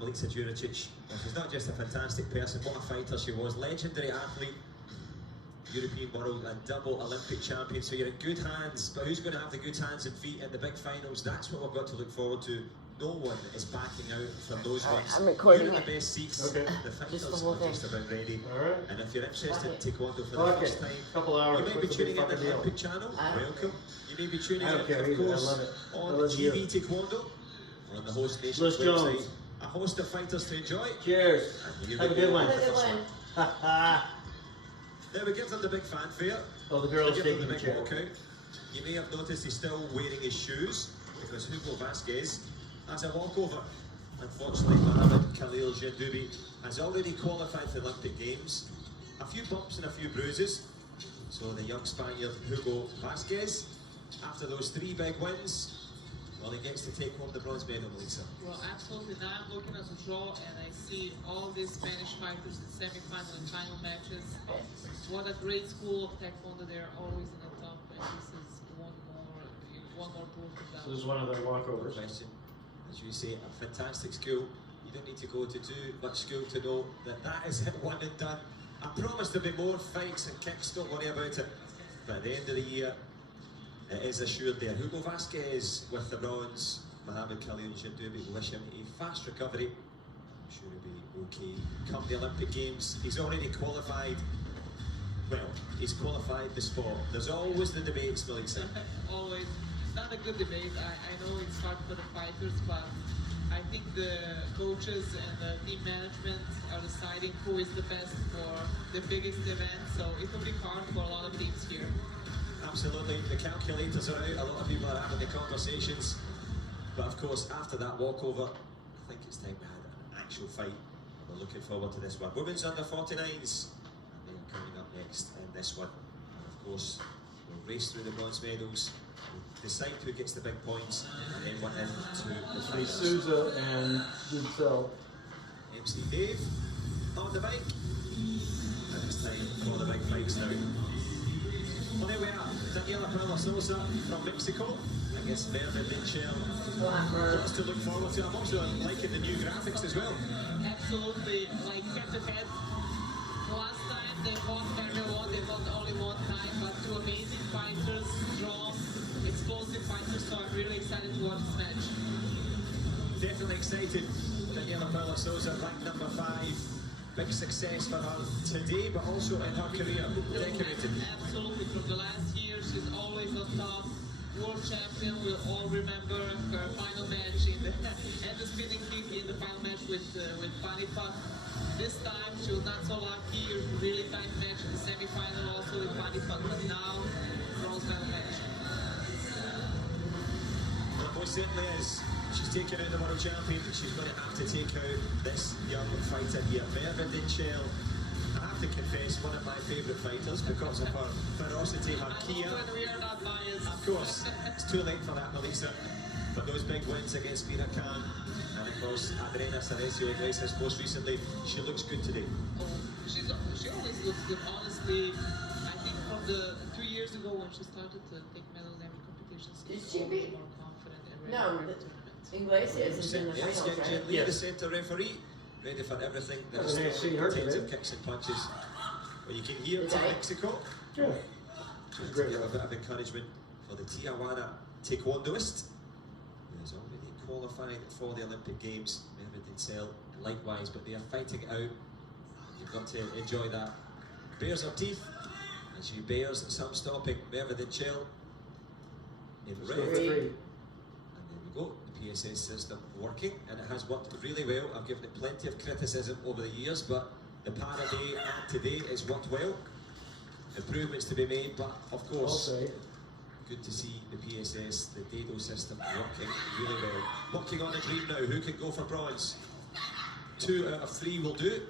Milica Juricic. She's not just a fantastic person, what a fighter she was. Legendary athlete, European world and double Olympic champion. So you're in good hands, but who's going to have the good hands and feet in the big finals? That's what we've got to look forward to. No one is backing out from those ones. I'm recording You're in it. the best seats. Okay. The fighters Just the whole are thing. just about ready. Alright. And if you're interested in Taekwondo for the Okay. first time, Couple hours. you may be What's the big tuning in fucking the deal? Olympic channel. Welcome. You may be tuning I don't in, care of either. I course, love it. I on love GB you. Taekwondo, on the Host Nation's Liz Jones. website. A host of fighters to enjoy. Cheers. And here Have we a good go one. with Have a the good first one. Ha ha. Now we give them the big fanfare. Oh, the girl is We give them taking the the big chair. walkout. You may have noticed he's still wearing his shoes because Hugo Vasquez has a walkover. Unfortunately, Mohamed Khalil Jendoubi has already qualified for the Olympic Games. A few bumps and a few bruises. So the young Spaniard Hugo Vasquez, after those 3 big wins, well, he gets to take home the bronze medal, Melissa. Well, absolutely. Now I'm looking at the draw and I see all these Spanish fighters in semi-final and final matches. What a great school of Taekwondo. They're always in the top, and this is one more proof of that. So this is one of their walkovers. Question. As you say, a fantastic school. You don't need to go to too much school to know that that is it, one and done. I promise there'll be more fights and kicks, don't worry about it. But at the end of the year, it is assured there. Hugo Vasquez with the bronze. Mohamed Khalil Jendoubi, we wish him a fast recovery. I'm sure he'll be okay. Come the Olympic Games, he's already qualified. Well, he's qualified the sport. There's always the debates, Melissa. Always. Not a good debate. I know it's hard for the fighters, but I think the coaches and the team management are deciding who is the best for the biggest event. So it will be hard for a lot of teams here. Absolutely, the calculators are out, a lot of people are having the conversations. But of course, after that walkover, I think it's time we had an actual fight. We're looking forward to this one. Women's under 49s, and then coming up next in this one. And of course, we'll race through the bronze medals, we'll decide who gets the big points, and then we're into the finals. Souza and Giselle. MC Dave on the bike, and it's time for the big fights now. Well, there we are. Daniela Perla Sosa from Mexico. I guess Mervyn Mitchell. Lots to look forward to. I'm also liking the new graphics as well. Absolutely, like head to head. Last time they fought very well, they fought only one time, but two amazing fighters, strong, explosive fighters, so I'm really excited to watch this match. Definitely excited. Daniela Perla Sosa, ranked number 5. Big success for her today, but also in her career. Decorated. Absolutely, from the last year, she's always on top. World champion, we'll all remember her final match and the spinning kick in the final match with Panipat. This time she was not so lucky, really tight match in the semi-final also with Panipat, but now bronze medal match. Well, most certainly is. She's taken out the world champion, but she's going to have to take out this young fighter here, Mervyn Mitchell. I have to confess, one of my favourite fighters because of her ferocity, her Kia. We are not biased. Of course, it's too late for that, Melissa. But those big wins against Mira Khan and of course Adriana Cerezo Iglesias most recently, she looks good today. Oh, she always looks good, honestly. I think from the 2 years ago when she started to take medal in every competition, she's Did she always beat- more confident and ready No, for the- every tournament. Iglesias is in the Yes, finals, Jen right? Lee, the Yes. centre referee, ready for everything. That was nice seeing her tens today. of kicks and punches. Well, you can hear Did from I? Mexico. Yeah. Trying to Great give a rep. bit of encouragement for the Tijuana Taekwondoist, who has already qualified for the Olympic Games. Mervyn Mitchell likewise, but they are fighting it out. You've got to enjoy that. Bares her teeth, and she bears some stopping. Mervyn Mitchell in red. Three. And there we go, the PSS system working, and it has worked really well. I've given it plenty of criticism over the years, but the Paraday and today has worked well. Improvements to be made, but of I'll course, say. good to see the PSS, the Dado system working really well. Working on a dream now, who can go for bronze? 2 out of 3 will do.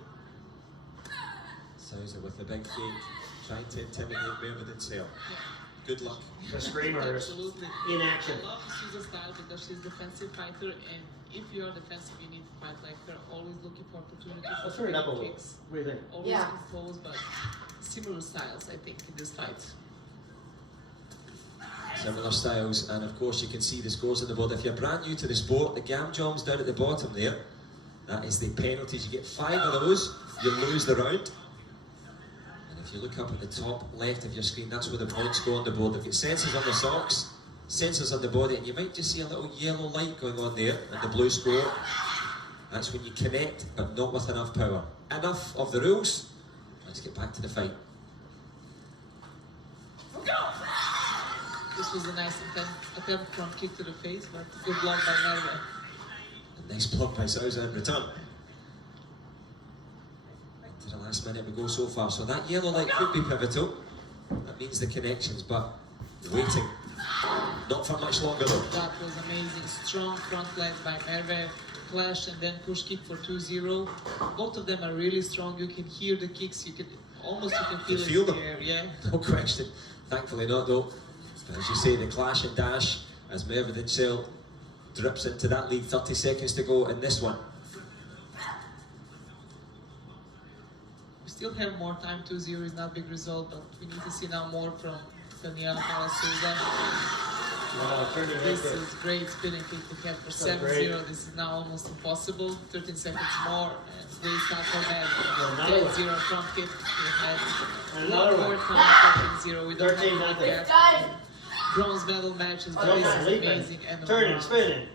Sousa with the big fake, trying to intimidate Mervyn Mitchell. Good luck. The screamers Absolutely. in action. I love Sousa's style because she's a defensive fighter, and if you're defensive, you need to fight like her, always looking for opportunity for Let's turn it up a little. kicks. What do you think? Always Yeah. exposed, but similar styles, I think, in this fight. Similar styles, and of course you can see the scores on the board. If you're brand new to the sport, the gam jom's down at the bottom there. That is the penalties. You get 5 of those, you lose the round. And if you look up at the top left of your screen, that's where the points go on the board. They've got sensors on the socks, sensors on the body, and you might just see a little yellow light going on there on the blue score. That's when you connect, but not with enough power. Enough of the rules. Let's get back to the fight. This was a nice attempt front kick to the face, but good block by Merve. A nice block by Souza in return. Into the last minute we go so far. So that yellow light could be pivotal. That means the connections, but waiting. Not for much longer though. That was amazing. Strong front leg by Merve. Clash and then push kick for 2-0. Both of them are really strong. You can hear the kicks. You can feel it in the air. Yeah. No question. Thankfully not though. As you say, the clash and dash as Merve Dinsel drips into that lead. 30 seconds to go in this one. We still have more time. 2-0 is not a big result, but we need to see now more from Daniela Souza. This is great spinning kick to have for 7-0. This is now almost impossible. 13 seconds more. And great start for Merve. 10-0 front kick. We have one more time. 13-0. We don't have to get bronze medal matches, but this is amazing. And Turning, spinning.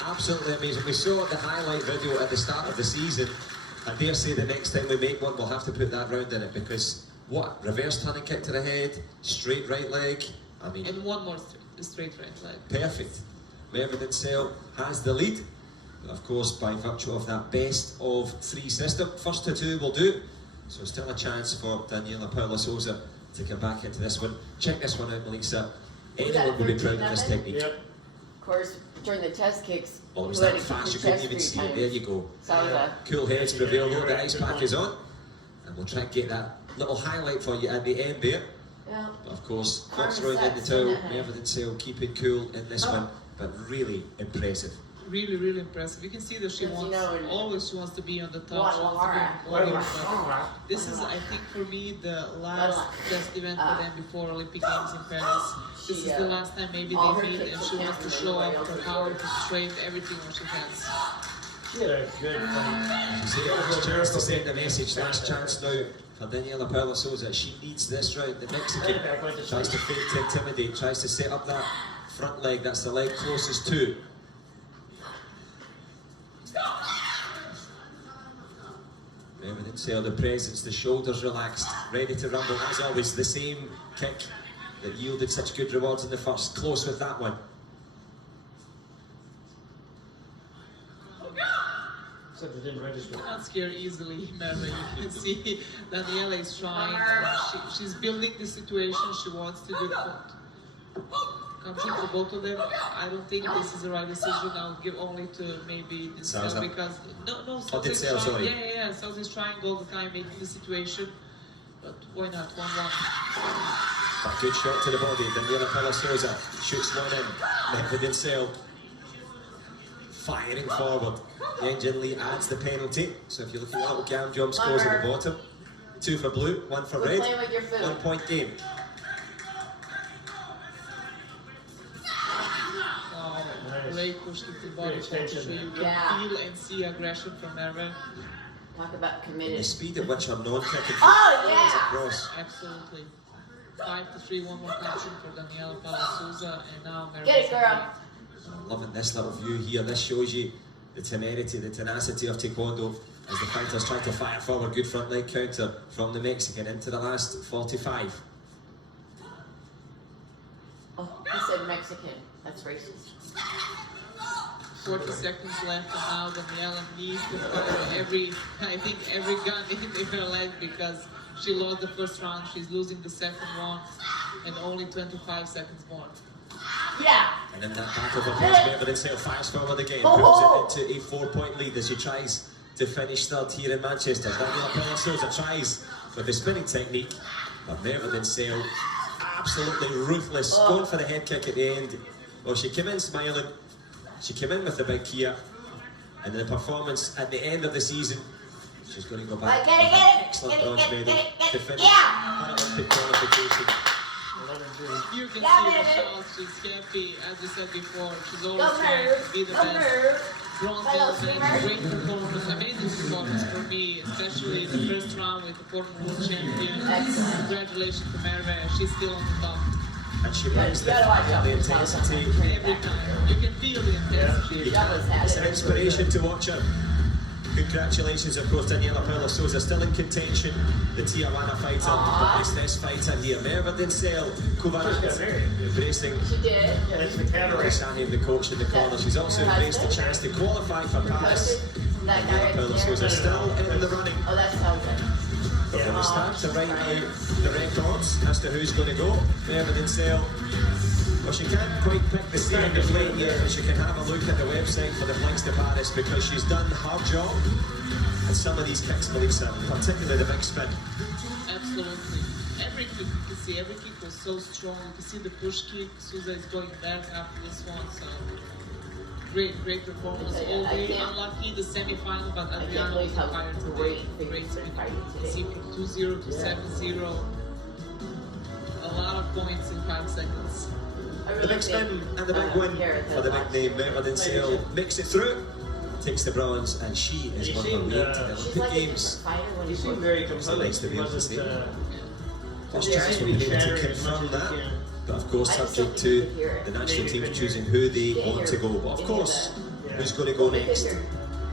Absolutely amazing. We saw the highlight video at the start of the season. I dare say the next time we make one, we'll have to put that round in it because what? Reverse turning kick to the head, straight right leg. I mean, and one more straight right leg. Perfect. Merve Dinsel has the lead. Of course, by virtue of that best of 3 system, first to 2 will do. So still a chance for Daniela Paula Souza to come back into this one. Check this one out, Melissa. Anyone would be proud of this technique. Yep. Of course, during the chest kicks, Well, it was you had that to fast, keep you your couldn't even chest see it. 3 There times. you go. Souza. Cool heads prevail though, the ice pack is on. And we'll try and get that little highlight for you at the end there. Yeah. But of course, Karma lots thrown in the sucks, towel. doesn't it? Merve Dinsel keeping cool in this one, but really impressive. Really, really impressive. You can see that she Because, you wants, know, always she wants to be on the top. She wants to Guadalajara. be on the podium, but this is, I think, for me, the last best event for them before Olympic Games in Paris. This is the last time maybe all they her meet, kicks and will she count wants to and show everybody off else her is power, good. her strength, everything what she has. She had a good fight. She said last chance to send a message, last chance now for Daniela Paula Souza. She needs this round. The Mexican tries to fake to intimidate, tries to set up that front leg. That's the leg closest to. Merve Dinsel, the presence, the shoulders relaxed, ready to rumble. As always, the same kick that yielded such good rewards in the first. Close with that one. Except it didn't register. Not scared easily, Merve. You can see Daniela is trying. And she's building the situation. She wants to do it. Comes in for both of them. I don't think this is the right decision. I'll give only to maybe Dinsel Souza. because no, Souza is Dinsel, trying. sorry. Yeah. Souza is trying all the time, making the situation. But why not 1-1? That good shot to the body. Daniela Paula Souza shoots one in. Merve Dinsel firing forward. Yenjin Lee adds the penalty. So if you look at the little gam jump scores at the bottom, 2 for blue, 1 for Quit red. playing with your food. 1 point game. Oh, Nice. great push kick to the body. Great extension So you can Yeah. feel and see aggression from Merve. Talk about The committed. speed at which her non-kicking Oh, yeah. across. Absolutely. 5-3, one more country for Daniela Paula Souza, and now Merve. Get it, girl. I'm loving this little view here. This shows you the temerity, the tenacity of Taekwondo as the fighters try to fire forward. Good front leg counter from the Mexican into the last 45. Oh, he said Mexican. That's racist. 40 seconds left, and now Daniela needs to fire every gun in her leg because she lost the first round. She's losing the second one, and only 25 seconds more. Yeah. And then that back over pass, Merve Dinsel fires forward again, puts it into a 4-point lead as she tries to finish third here in Manchester. Daniela Paula Souza tries with the spinning technique, but Merve Dinsel absolutely ruthless, going for the head kick at the end. Well, she came in smiling, she came in with the big Kia, and then the performance at the end of the season, she's going to go back Get it, with get an it, excellent get it, bronze get it, medal get it, get to it, finish yeah. her Olympic qualification. 11-3. You can Yeah, see the baby. shots. She's happy, as we said before. She's always Don't trying move. to be the Don't best. move. bronze medal, great performance, amazing performance for me, especially the first round with the former world champion. Excellent. Congratulations to Merve, she's still on the top. And she brings You gotta watch out the for intensity. Every time, you can feel the intensity. She always had It's it. an inspiration to watch her. Congratulations, of course, Daniela Paula Souza still in contention. The Tijuana fighter, Aww. this fighter here. Merve Dinsel, Kuvarat, embracing She did. Yeah, that's the cataract. Shaheen, the coach in the corner. She's also embraced the chance to qualify for Paris. That guy Daniela right Paula Souza there. still in the running. Oh, that sounds good. But when we start to write out the records as to who's going to go, Merve Dinsel, well, she can't quite pick the seat of the plane yet, but she can have a look at the website for the flights to Paris because she's done her job. And some of these kicks, Melissa, particularly the big spin. Absolutely. Every kick, you can see, every kick was so strong. You can see the push kick. Souza is going back after this one, so great performance all day. Unlucky the semi-final, but I can't Adriano was believe how fired today. great Great things been spin. fighting You see today. from 2-0 to 7-0. A lot of points in 5 seconds. I The really big spin think, and the big win Gareth for the has big name. lots of- Merve Dinsel makes it through, takes the bronze, and she is He on her seemed, way to the She's Olympic like a Games. different fighter when He he seemed was. very It's nice composed. to be He able to wasn't. see. It's Yeah, just I been able to shattering as much confirm as that. he can. But of course, I just subject don't to think you hear it. the national Maybe team you can choosing who they You want to hear- go. But you of hear course, Yeah. who's going to go Because next? you're-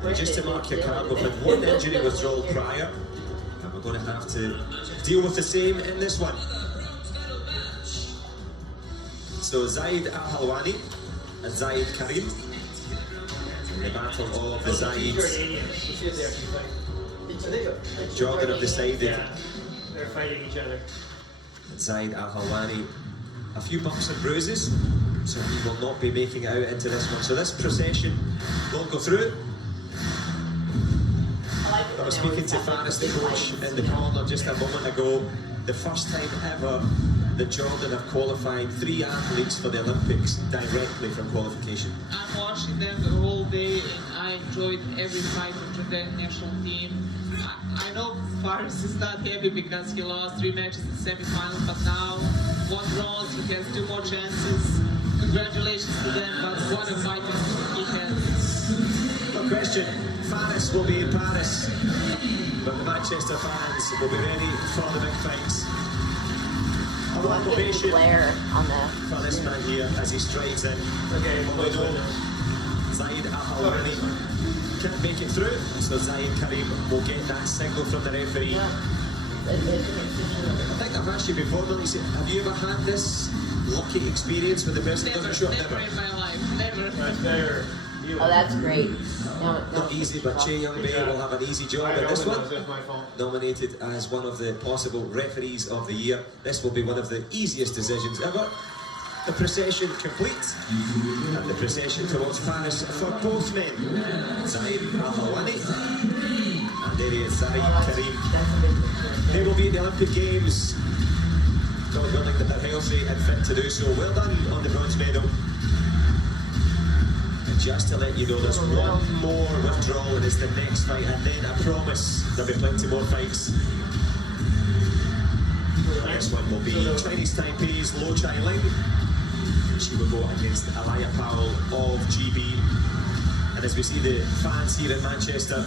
And just to mark your Yeah. card, we've had one injury withdrawal prior, and we're going to have to deal with the same in this one. So Zaid Al-Halwani and Zaid Karim. In the battle of the Zaids. We'll see if they actually fight. Jordan have decided Yeah, they're fighting each other. Zaid Al-Halwani a few bumps and bruises, so he will not be making it out into this one. So this procession won't go through. I was speaking to Faris, the coach, in the corner just a moment ago. The first time ever that Jordan have qualified 3 athletes for the Olympics directly from qualification. I'm watching them the whole day and I enjoyed every fight of the national team. I know Faris is not happy because he lost 3 matches in the semi-finals, but now 1 bronze, he has 2 more chances. Congratulations to them, but what a fight he has. No question, Faris will be in Paris, but the Manchester fans will be ready for the big fights. A Well, long I'm getting the ovation glare on the. for this man here as he strides in. Okay, We know Zaid Al-Halwani can't make it through, so Zaid Karim will get that signal from the referee. I think I've asked you before, Melissa, have you ever had this lucky experience with the person that Never, doesn't show up? never in my life, never. That's better. Oh, that's great. No, Not easy, but Che Young-bae will have an easy job in this one. That's my fault. Nominated as one of the possible referees of the year. This will be one of the easiest decisions ever. The procession complete, and the procession towards Paris for both men. Zaid Al-Halwani and there he is, Zaid Karim. They will be at the Olympic Games. God willing that they're healthy and fit to do so. Well done on the bronze medal. And just to let you know, there's one more withdrawal and it's the next fight, and then I promise there'll be plenty more fights. The next one will be Chinese Taipei's Lo Chai Ling. She will go against Alaya Powell of GB. And as we see the fans here in Manchester,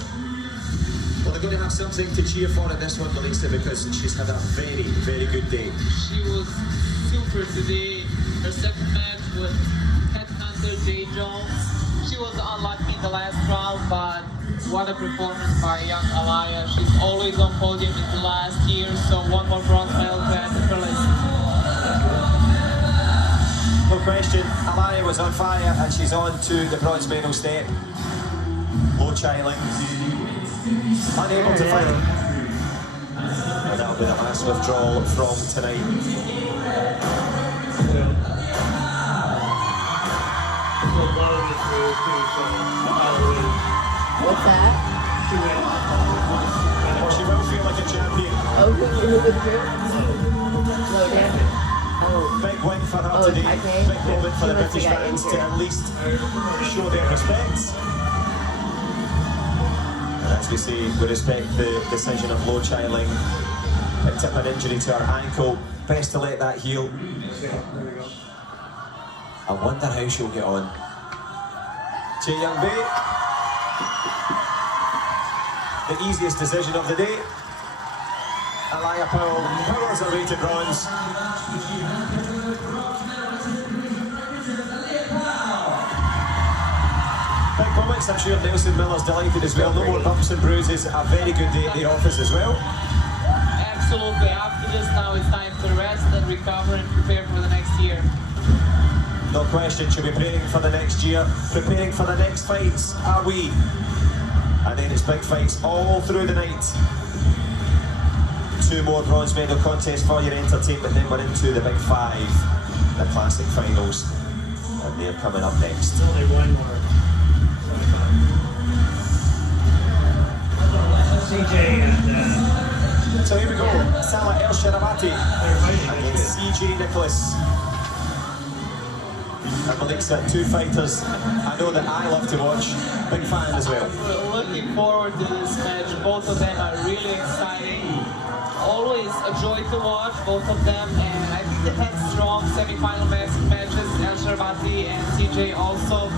well, they're going to have something to cheer for in this one, Melissa, because she's had a very, very good day. She was super today. Her second match with headhunter Jay Jones. She was unlucky in the last round, but what a performance by young Alaya. She's always on podium in the last year, so 1 more bronze medal to add to her list. No question, Alaya was on fire and she's on to the bronze medal step. Lo Chai Ling, unable to fight. And that'll be the last withdrawal from tonight. What's that? Well, she will feel like a champion. Oh, who withdrew? Logan. Oh. Big win for her Oh, today. okay. Big moment for the She must British have got fans to injured. at least show their respect. And as we see, we respect the decision of Lo Chai Ling. Picked up an injury to her ankle. Best to let that heal. I wonder how she'll get on. Che Young-bae The easiest decision of the day. Alaya powers her way to bronze. Big moments, I'm sure Nelson Miller's delighted as well. No more bumps and bruises, a very good day at the office as well. Absolutely. After this, now it's time to rest and recover and prepare for the next year. No question, she'll be preparing for the next year, preparing for the next fights, are we? And then it's big fights all through the night. 2 more bronze medal contests for your entertainment, then we're into the big 5, the classic finals, and they're coming up next. Only one more. CJ and So here we go, Salah El Sharabati against CJ Nicholas. And Malik's 2 fighters I know that I love to watch, big fan as well. We're looking forward to this match. Both of them are really exciting. Always a joy to watch, both of them, and I think they had strong semi-final matches, El Sharabati and CJ also.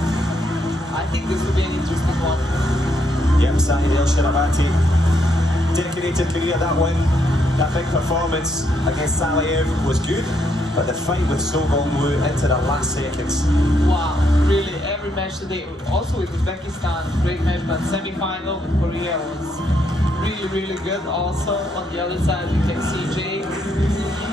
I think this will be an interesting one. Yep, Saeed El Sharabati, decorated career, that win, that big performance against Saliev was good, but the fight with So Gong Woo into the last seconds. Wow, really, every match today, also with Uzbekistan, great match, but semi-final with Korea was really, really good. Also, on the other side, we can see Jay,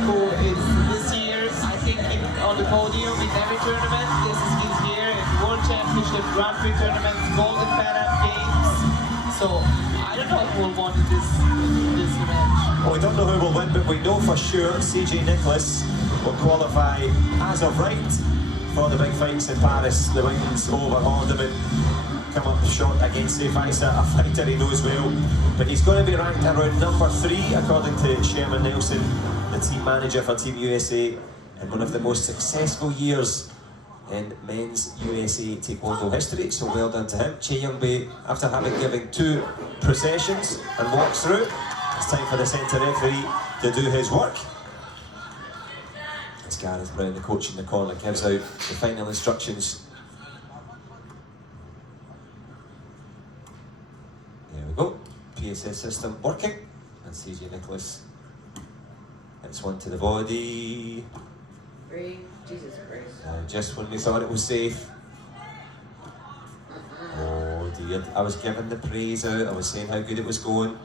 who is this year, I think, on the podium in every tournament. This is his year in World Championship, Grand Prix tournaments, Golden Pan Am Games. So, I don't know who will win this match. Well, we don't know who will win, but we know for sure CJ Nicholas will qualify as of right for the big fights in Paris. The wins over Orderman come up short against Sefaisa, a fighter he knows well, but he's going to be ranked around number 3 according to Sherman Nelson, the team manager for Team USA, in one of the most successful years in men's USA Taekwondo history, so well done to him. Che Young-bae, after having given 2 processions and walks through, it's time for the centre referee to do his work. It's Gareth Brown, the coach in the corner, gives out the final instructions. There we go, PSS system working, and CJ Nicholas hits one to the body. 3, Jesus Christ. Just when we thought it was safe. Oh dear, I was giving the praise out, I was saying how good it was going.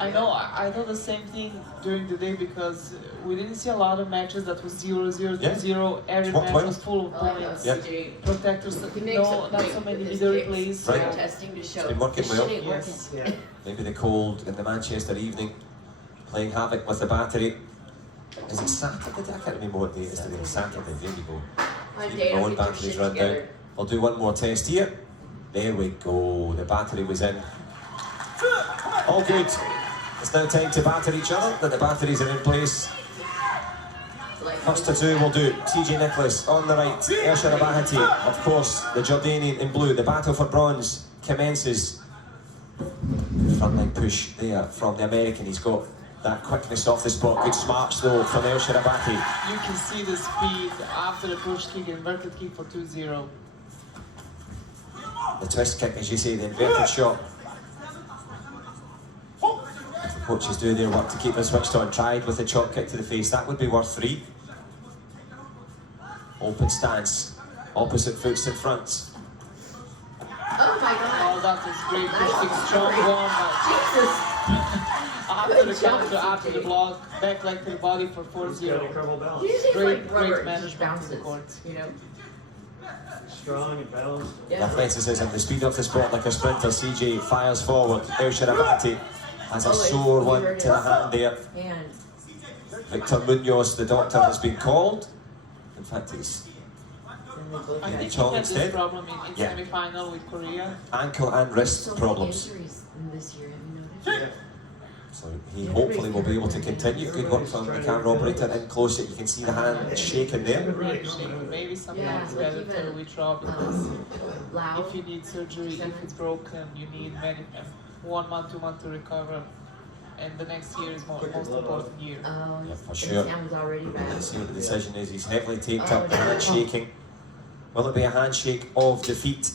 I know the same thing during the day, because we didn't see a lot of matches that was 0-0, 2-0. Every match was full of points. Yeah. Protectors, no, not so many video replays. Right. Testing to show. It's been working well. Yes. yeah. Maybe the cold in the Manchester evening, playing havoc with the battery. Is it Saturday? I can't remember what day it is today. Saturday, there we go. Keep my own batteries run down. I'll do one more test here. There we go, the battery was in. All good. It's now time to batter each other, that the batteries are in place. First to 2 will do. CJ Nicholas on the right, El Sharabati, of course, the Jordanian in blue. The battle for bronze commences. Frontline push there from the American. He's got that quickness off the spot. Good smarts though from El Sharabati. You can see the speed after the push kick, inverted kick for 2-0. The twist kick, as you say, the inverted shot. The coaches do their work to keep us switched on. Tried with a chop kick to the face. That would be worth 3. Open stance. Opposite foot's in front. Oh my God. Oh, that is great push kick, strong one. After the counter, after the block, back leg to the body for 4-0. Great management in the court. You know? Strong and balanced. The athleticism, the speed off the spot like a sprinter. CJ fires forward. El Sharabati has a sore one to the hand there. And Victor Munoz, the doctor, has been called. In fact, he's I think he Chong had instead. this problem in Yeah. semi-final with Korea. ankle and wrist so problems. many injuries this year, have you noticed? So he hopefully will be able to continue. Good work from the camera operator in close. You can see the hand shaking there. Maybe sometimes Yeah, it's like better to even, withdraw, because Loud. if you need surgery, if it's broken, you need 1 month, 2 months to recover. And the next year is most important year. Oh, Yeah, for it sure. sounds already bad. Let's see what the decision is. He's heavily taped up, Oh, the hand no. shaking. Will it be a handshake of defeat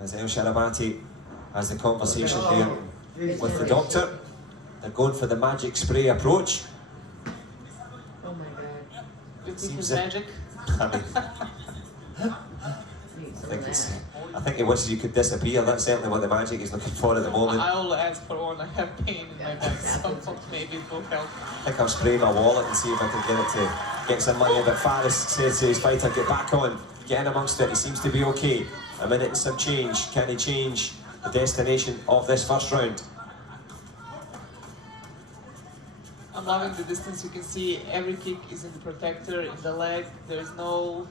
as El Sharabati has the conversation there with the doctor. They're going for the magic spray approach. Oh my god. You think Seems it's that- magic? I mean, Need some I think of it's, that. I think he wishes you could disappear. That's certainly what the magic is looking for at the moment. I will ask for one. I have pain in my back, so maybe it will help. I think I'll spray my wallet and see if I can get it to get some money. But Faris says to his fighter, get back on, get in amongst it. He seems to be okay. A minute and some change. Can he change the destination of this first round? I'm loving the distance. You can see every kick is in the protector, in the leg. There's no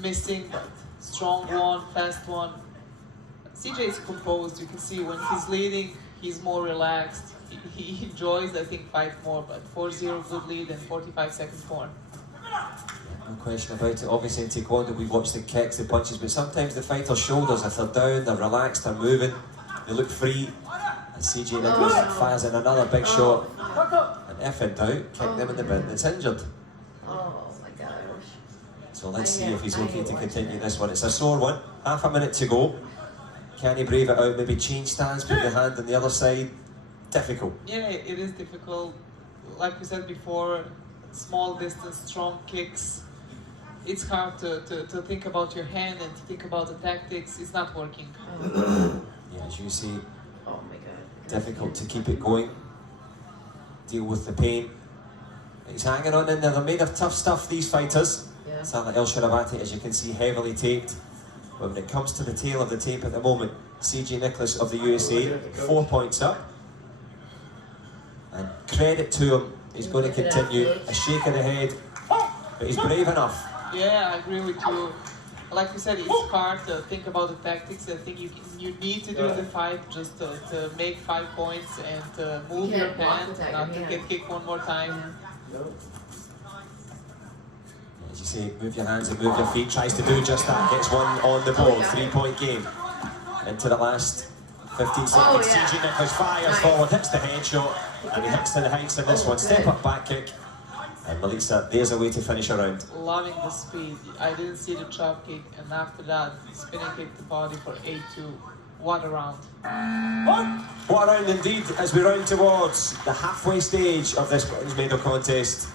missing, but strong one, fast one. CJ is composed. You can see when he's leading, he's more relaxed. He enjoys, I think, fight more, but 4-0 good lead and 45 seconds more. No question about it. Obviously in Taekwondo we watch the kicks, the punches, but sometimes the fighter's shoulders, if they're down, they're relaxed, they're moving, they look free. And CJ Nicholas fires in another big shot. And if in doubt, kick them in the bin that's injured. Oh my gosh. So let's see if he's okay to continue this one. It's a sore one, half a minute to go. Can he brave it out, maybe change stance, put the hand on the other side? Difficult. Yeah, it is difficult. Like we said before, small distance, strong kicks. It's hard to think about your hand and to think about the tactics. It's not working. Yeah, as you see, Oh my god. difficult to keep it going. Deal with the pain. He's hanging on in there. They're made of tough stuff, these fighters. Yeah. Sana El Sharabati, as you can see, heavily taped. But when it comes to the tail of the tape at the moment, CJ Nicholas of the USA, 4 points up. And credit to him, he's going to continue. A shake of the head, but he's brave enough. Yeah, I agree with you. Like you said, it's hard to think about the tactics. I think you need to do the fight just to make 5 points and to move You your can't block hand, the not to tiger, get kicked one more time. As you say, move your hands and move your feet. Tries to do just that. Gets one on the board. 3-point game. Into the last 15 seconds. yeah. CJ Nicholas fires Nice. forward, hits the headshot, and he hits to the heights in this one. Step up back kick. And Melissa, there's a way to finish a round. Loving the speed. I didn't see the chop kick, and after that, spinning kick the body for 8-2. What a round. What a round indeed, as we round towards the halfway stage of this bronze medal contest.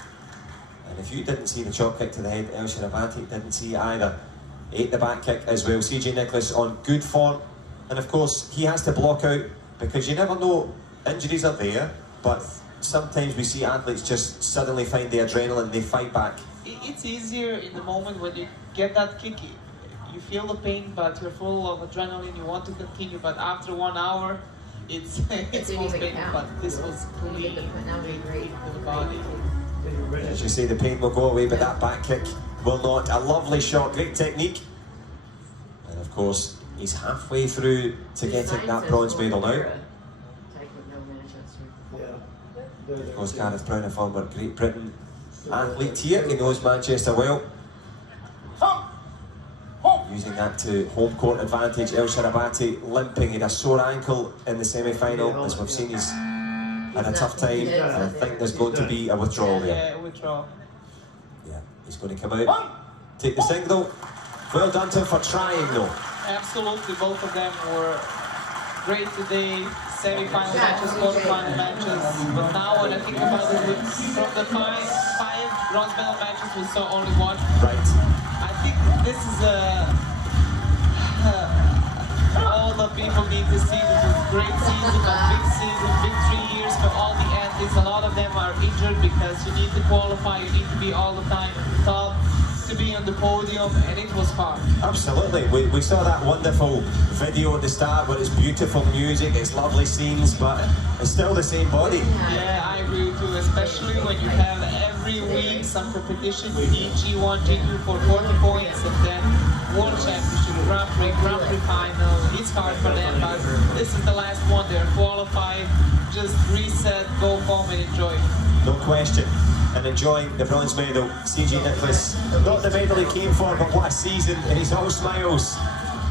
And if you didn't see the chop kick to the head, El Sharabati didn't see it either. Ate the back kick as well. CJ Nicholas on good form. And of course, he has to block out, because you never know, injuries are there, but sometimes we see athletes just suddenly find the adrenaline, they fight back. It's easier in the moment when you get that kick. You feel the pain, but you're full of adrenaline, you want to continue, but after 1 hour, it's most painful, but this was clean, great to the body. As you say, the pain will go away, but that back kick will not. A lovely shot, great technique. And of course, he's halfway through to getting that bronze medal now. Taekwondo Manchester. Of course, Gareth Brown, a former Great Britain athlete here, he knows Manchester well. Using that to home court advantage. El Sharabati limping, he had a sore ankle in the semi-final. As we've seen, he's had a tough time, and I think there's going to be a withdrawal there. Yeah, withdrawal. Yeah, he's going to come out, take the signal. Well done to him for trying though. Absolutely, both of them were great today. Semi-final matches, quarter-final matches. But now when I think about it, from the five bronze medal matches, we saw only one. Right. I think this is all the people need to see. This was a great season, a big season, big 3 years for all the athletes. A lot of them are injured because you need to qualify, you need to be all the time top, to be on the podium, and it was hard. Absolutely. We saw that wonderful video at the start where it's beautiful music, it's lovely scenes, but it's still the same body. Yeah, I agree with you, especially when you have every week some competition. You need G1, G2 for 40 points, and then World Championship, Grand Prix final. It's hard for them, but this is the last one. They're qualified. Just reset, go home and enjoy. No question. And enjoying the bronze medal. CJ Nicholas, not the medal he came for, but what a season, and he's all smiles.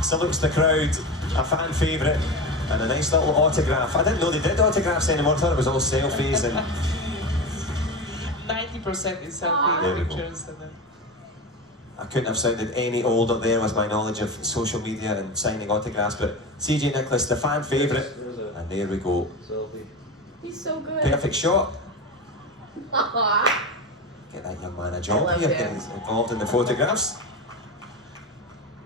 Salutes the crowd, a fan favourite, and a nice little autograph. I didn't know they did autographs anymore, I thought it was all selfies. And 90% is There selfie we go. pictures. And then I couldn't have sounded any older there with my knowledge of social media and signing autographs, but CJ Nicholas, the fan favourite, and there we go. He's so good. Perfect shot. Aww. Get that young man a I job love here, him. getting involved in the photographs.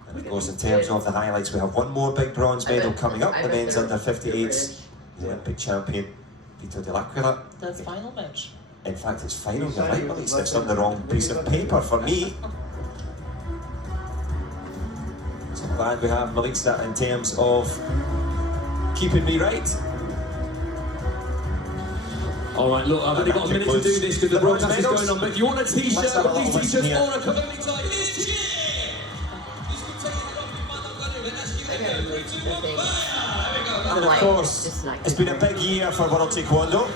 And of course, in terms of the highlights, we have one more big bronze medal coming up, the men's under 58s, the Olympic champion, Vito Dell'Aquila. That's final match. In fact, it's final, you're right, Melissa. It's on the wrong piece of paper for me. So I'm glad we have Melissa in terms of keeping me right. All right, look, I've only got a minute to do this because the broadcast is going on, but if you want a t-shirt with these t-shirts on a community type, And of course, it's been a big year for World Taekwondo.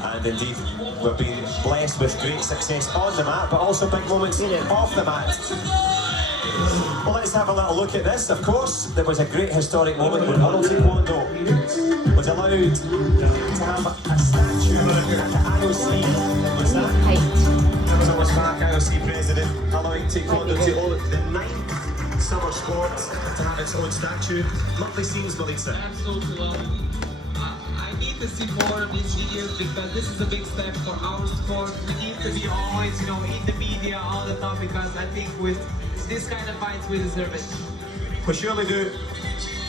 And indeed, we've been blessed with great success on the mat, but also big moments off the mat. Well, let's have a little look at this. Of course, there was a great historic moment when World Taekwondo was allowed to have a statue at the IOC. So was Mark, IOC president, allowing Taekwondo to own the 9th summer sport to have its own statue. Lovely scenes, Melissa. Absolutely. Well, I need to see more of these videos because this is a big step for our sport. We need to be always, in the media all the time because I think with this kind of fights we deserve it. We surely do.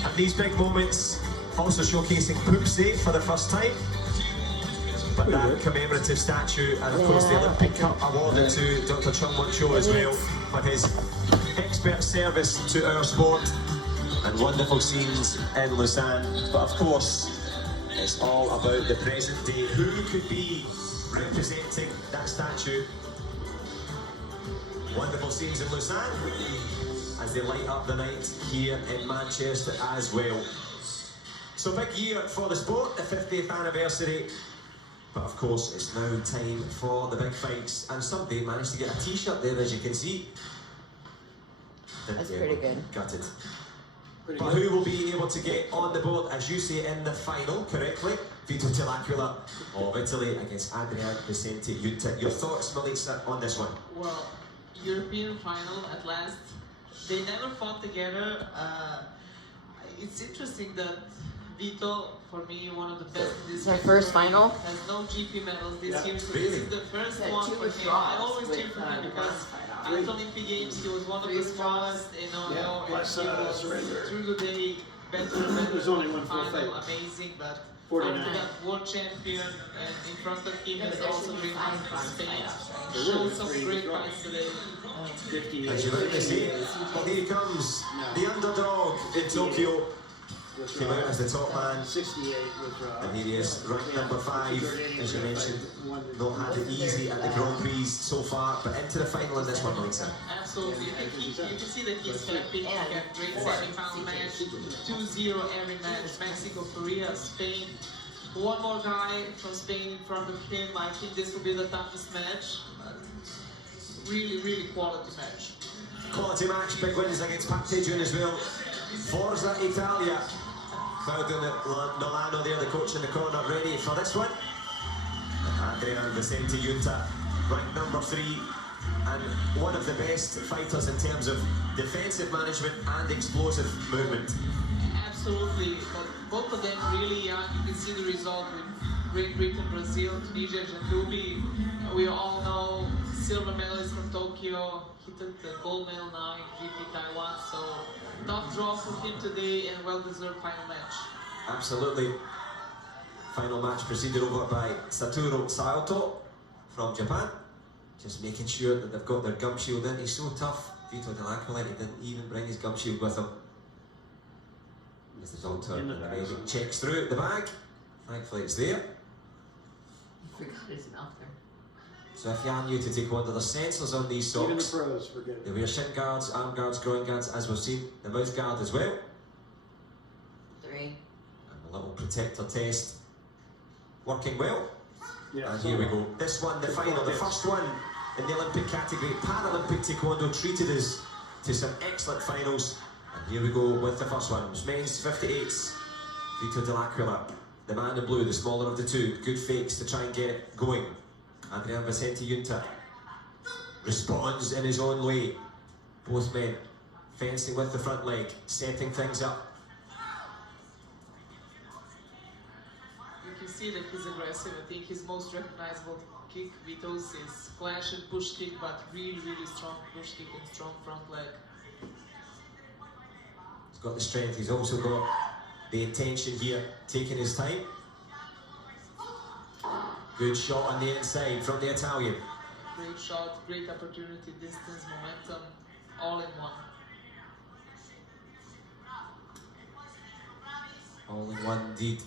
And these big moments also showcasing Prix for the first time. But that commemorative statue, and of course the Olympic Cup awarded to Dr. Chung Won Cho as well for his expert service to our sport and wonderful scenes in Lausanne. But of course, it's all about the present day. Who could be representing that statue? Wonderful scenes in Lausanne as they light up the night here in Manchester as well. So big year for the sport, the 50th anniversary. But of course, it's now time for the big fights. And somebody managed to get a t-shirt there, as you can see. That's pretty good. Gutted. But who will be able to get on the board, as you say, in the final, correctly? Vito Dell'Aquila of Italy against Adrian Vicente Junta. Your thoughts, Melissa, on this one? Well, European final at last. They never fought together. It's interesting that Vito, for me, one of the best in this. It's my first final. Has no GP medals this year, so really? this is the first one for him. I always cheer for him because at the Olympic Games he was one of the strongest, and he was through the day better. There's only one full final, fight. amazing, but 49. after that, world champion, and in front of him is also great fights from Spain. Showed some great fights today. 58. As you like to see, well, here he comes, the underdog in Tokyo. Came out as the top man. 68 with And here he is, ranked number 5, as you mentioned. Not had it easy at the Grand Prix so far, but into the final in this one, Melissa. Absolutely. You can see that he's happy. He had a great semi-final match. 2-0 every match. Mexico, Korea, Spain. One more guy from Spain in front of him. I think this will be the toughest match. But really, really quality match. Quality match, big wins against Pat Pigeon as well. Forza Italia. Claudio Milano there, the coach in the corner, ready for this one. Adrian Vicente Junta, ranked number 3, and one of the best fighters in terms of defensive management and explosive movement. Absolutely, but both of them really young. You can see the result with Great Britain, Brazil, Tunisia, Jandubi. We all know silver medalist from Tokyo. He took the gold medal now in GP Taiwan, so tough draw for him today and well-deserved final match. Absolutely. Final match preceded over by Satoru Saito from Japan. Just making sure that they've got their gum shield in. He's so tough. Vito Dell'Aquila, he didn't even bring his gum shield with him. As the doctor amazing checks through the bag. Thankfully it's there. I forgot his mouth there. So if you are new to Taekwondo, there's sensors on these Even the socks. pros forget it. They wear shin guards, arm guards, groin guards, as we've seen. The mouth guard as well. 3. And a little protector test. Working well. Yeah, And here we go. This one, the final, the first one in the Olympic category. Paralympic Taekwondo treated us to some excellent finals. And here we go with the first one. Men's 58s. Vito Dell'Aquila, the man in blue, the smaller of the two. Good fakes to try and get it going. Adrian Vicente Junta responds in his own way. Both men fencing with the front leg, setting things up. You can see that he's aggressive. I think his most recognizable kick, Vito's, is clash and push kick, but really, really strong push kick and strong front leg. He's got the strength, he's also got the intention here, taking his time. Good shot on the inside from the Italian. Great shot, great opportunity, distance, momentum, all in one. All in one indeed.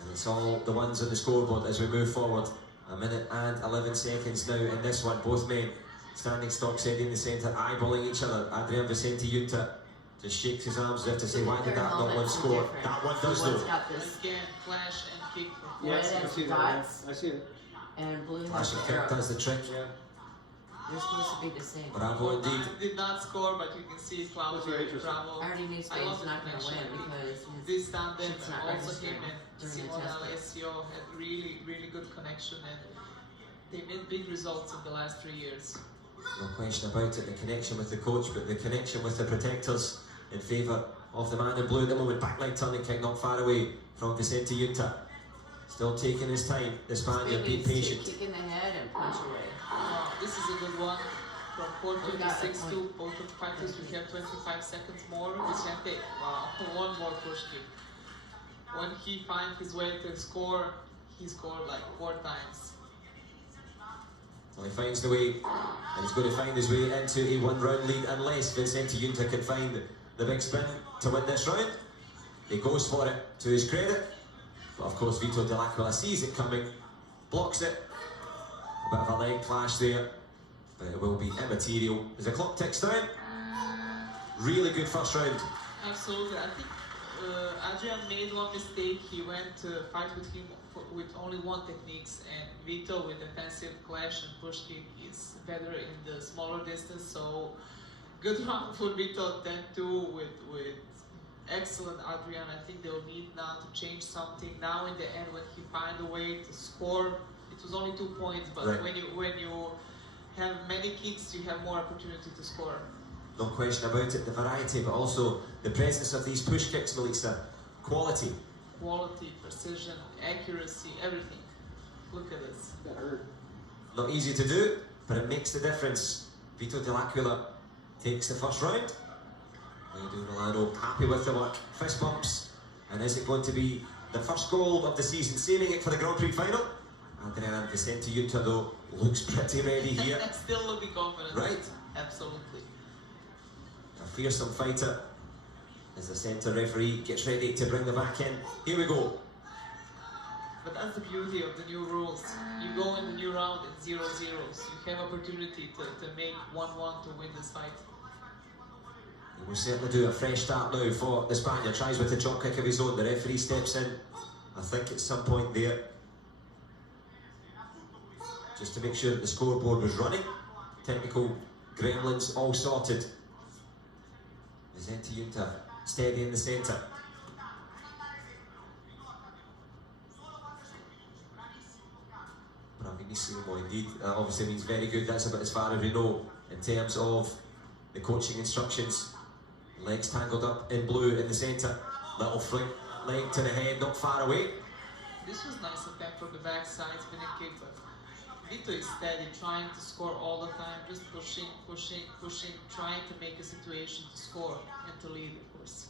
And it's all the ones on the scoreboard as we move forward. 1 minute and 11 seconds now in this one. Both men standing stock steady in the centre, eyeballing each other. Adrian Vicente Junta just shakes his arms as if to say, why did that not one score? That one does though. Again, flash and kick. Yes, I see that. I see it. And blue Flash has and the kick does the trick. Yeah. They're supposed to be the same. Bravo indeed. Did not score, but you can see Claudio. Bravo. I already knew Spain's not going to win because this tandem, shit's not also registering him and during the Simone test. Alessio had really, really good connection, and they made big results in the last 3 years. No question about it, the connection with the coach, but the connection with the protectors in favour of the man in blue. At the moment, back leg turning kick not far away from Vicente Junta. Still taking his time, the Spaniard being patient. Kick in the head and punch away. This is a good one. From 4:26 to point. 4:52, we have 25 seconds more. Vicente, wow, one more push kick. When he finds his way to score, he scored like 4 times. Well, he finds the way, and he's going to find his way into a 1-round lead unless Vicente Junta can find the big spin to win this round. He goes for it to his credit, but of course Vito Dell'Aquila sees it coming, blocks it. A bit of a leg clash there, but it will be immaterial as the clock ticks down. Really good first round. Absolutely. I think Adrian made one mistake. He went to fight with him with only one techniques, and Vito with defensive clash and push kick is better in the smaller distance. So good round for Vito. 10-2 with excellent Adrian. I think they'll need now to change something. Now in the end, when he find a way to score, it was only 2 points, but right. when you have many kicks, you have more opportunity to score. No question about it, the variety, but also the presence of these push kicks, Melissa. Quality. Quality, precision, accuracy, everything. Look at this. That hurt. Not easy to do, but it makes the difference. Vito Dell'Aquila takes the first round. Leo Milano happy with the work. Fist bumps. And is it going to be the first goal of the season, saving it for the Grand Prix final? Adrian Vicente Junta, though, looks pretty ready here. Still looking confident. Right. Absolutely. A fearsome fighter as the centre referee gets ready to bring the back in. Here we go. But that's the beauty of the new rules. You go in the new round at 0-0, so you have opportunity to make 1-1 to win this fight. He will certainly do a fresh start now for the Spaniard. Tries with the drop kick of his own. The referee steps in, I think at some point there, just to make sure that the scoreboard was running. Technical gremlins all sorted. Vicente Junta steady in the centre. Bravissimo indeed. That obviously means very good. That's about as far as we know in terms of the coaching instructions. Legs tangled up in blue in the centre. Little flick leg to the head, not far away. This was nice attack from the backside, spinning kick, but Vito is steady, trying to score all the time, just pushing, pushing, pushing, trying to make a situation to score and to lead, of course.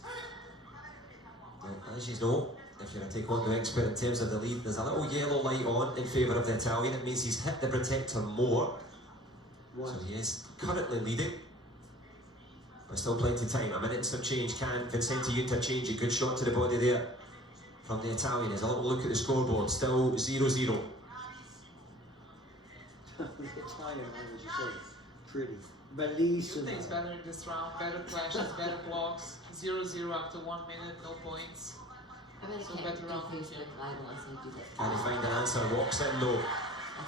Well, as you know, if you're a Taekwondo expert in terms of the lead, there's a little yellow light on in favour of the Italian. It means he's hit the protector more. So he is currently leading. But still plenty of time. A minute and some change. Can Vicente Junta change it? Good shot to the body there from the Italian. There's a little look at the scoreboard. Still 0-0. The Italian language is so pretty. Bellissimo. Junta is better in this round, better clashes, better blocks. 0-0 after 1 minute, no points. I bet So I can't better round confuse for with live unless they do that. Can he find an answer? Walks in though.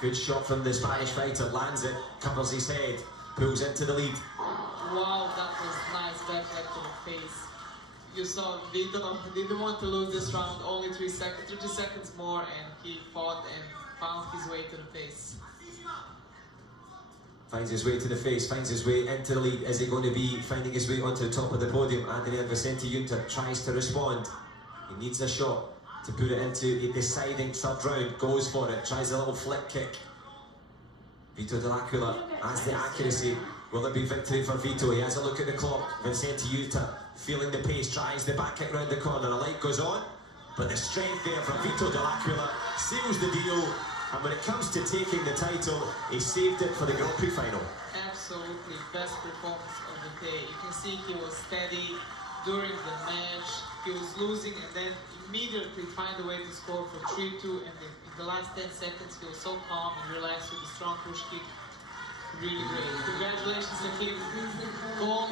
Good shot from the Spanish fighter. Lands it. Covers his head. Pulls into the lead. Wow, that was nice back leg to the face. You saw Vito didn't want to lose this round, only 30 seconds more, and he fought and found his way to the face. Finds his way to the face, finds his way into the lead. Is he going to be finding his way onto the top of the podium? Adrian Vicente Junta tries to respond. He needs a shot to put it into a deciding third round. Goes for it, tries a little flick kick. Vito Dell'Aquila has the accuracy. Will it be victory for Vito? He has a look at the clock. Vicente Junta feeling the pace, tries the back kick round the corner. A light goes on, but the strength there from Vito Dell'Aquila seals the deal. And when it comes to taking the title, he saved it for the Grand Prix final. Absolutely best performance of the day. You can see he was steady during the match. He was losing and then immediately find a way to score for 3-2. And in the last 10 seconds, he was so calm and relaxed with a strong push kick. Really great. Congratulations to him. Go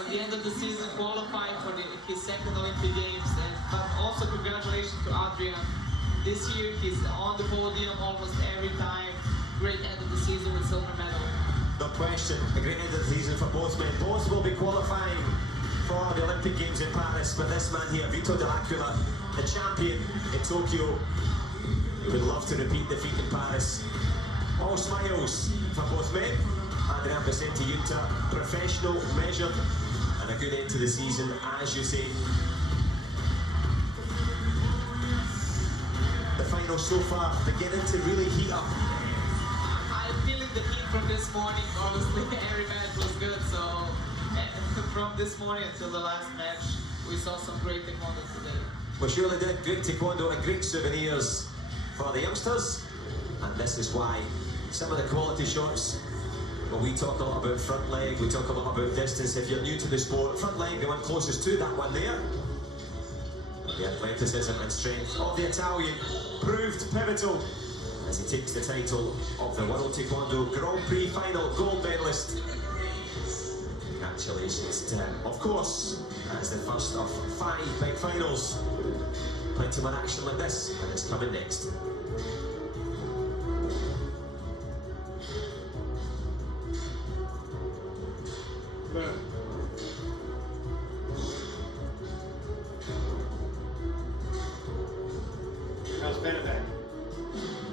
at the end of the season, qualify for his second Olympic Games. But also congratulations to Adrian. This year he's on the podium almost every time. Great end of the season with silver medal. No question, a great end of the season for both men. Both will be qualifying for the Olympic Games in Paris. But this man here, Vito Dell'Aquila, the champion in Tokyo, he would love to repeat the feat in Paris. All smiles for both men. Adrian Vicente Junta, professional, measured, and a good end to the season, as you say. The final so far beginning to really heat up. I'm feeling the heat from this morning. Honestly, every match was good. So from this morning until the last match, we saw some great taekwondo today. We surely did. Great taekwondo and great souvenirs for the youngsters. And this is why some of the quality shots, well, we talk a lot about front leg, we talk a lot about distance. If you're new to the sport, front leg, the one closest to that one there. The athleticism and strength of the Italian proved pivotal as he takes the title of the World Taekwondo Grand Prix final gold medalist. Congratulations to him. Of course, as the first of 5 big finals. Plenty more action like this, and it's coming next.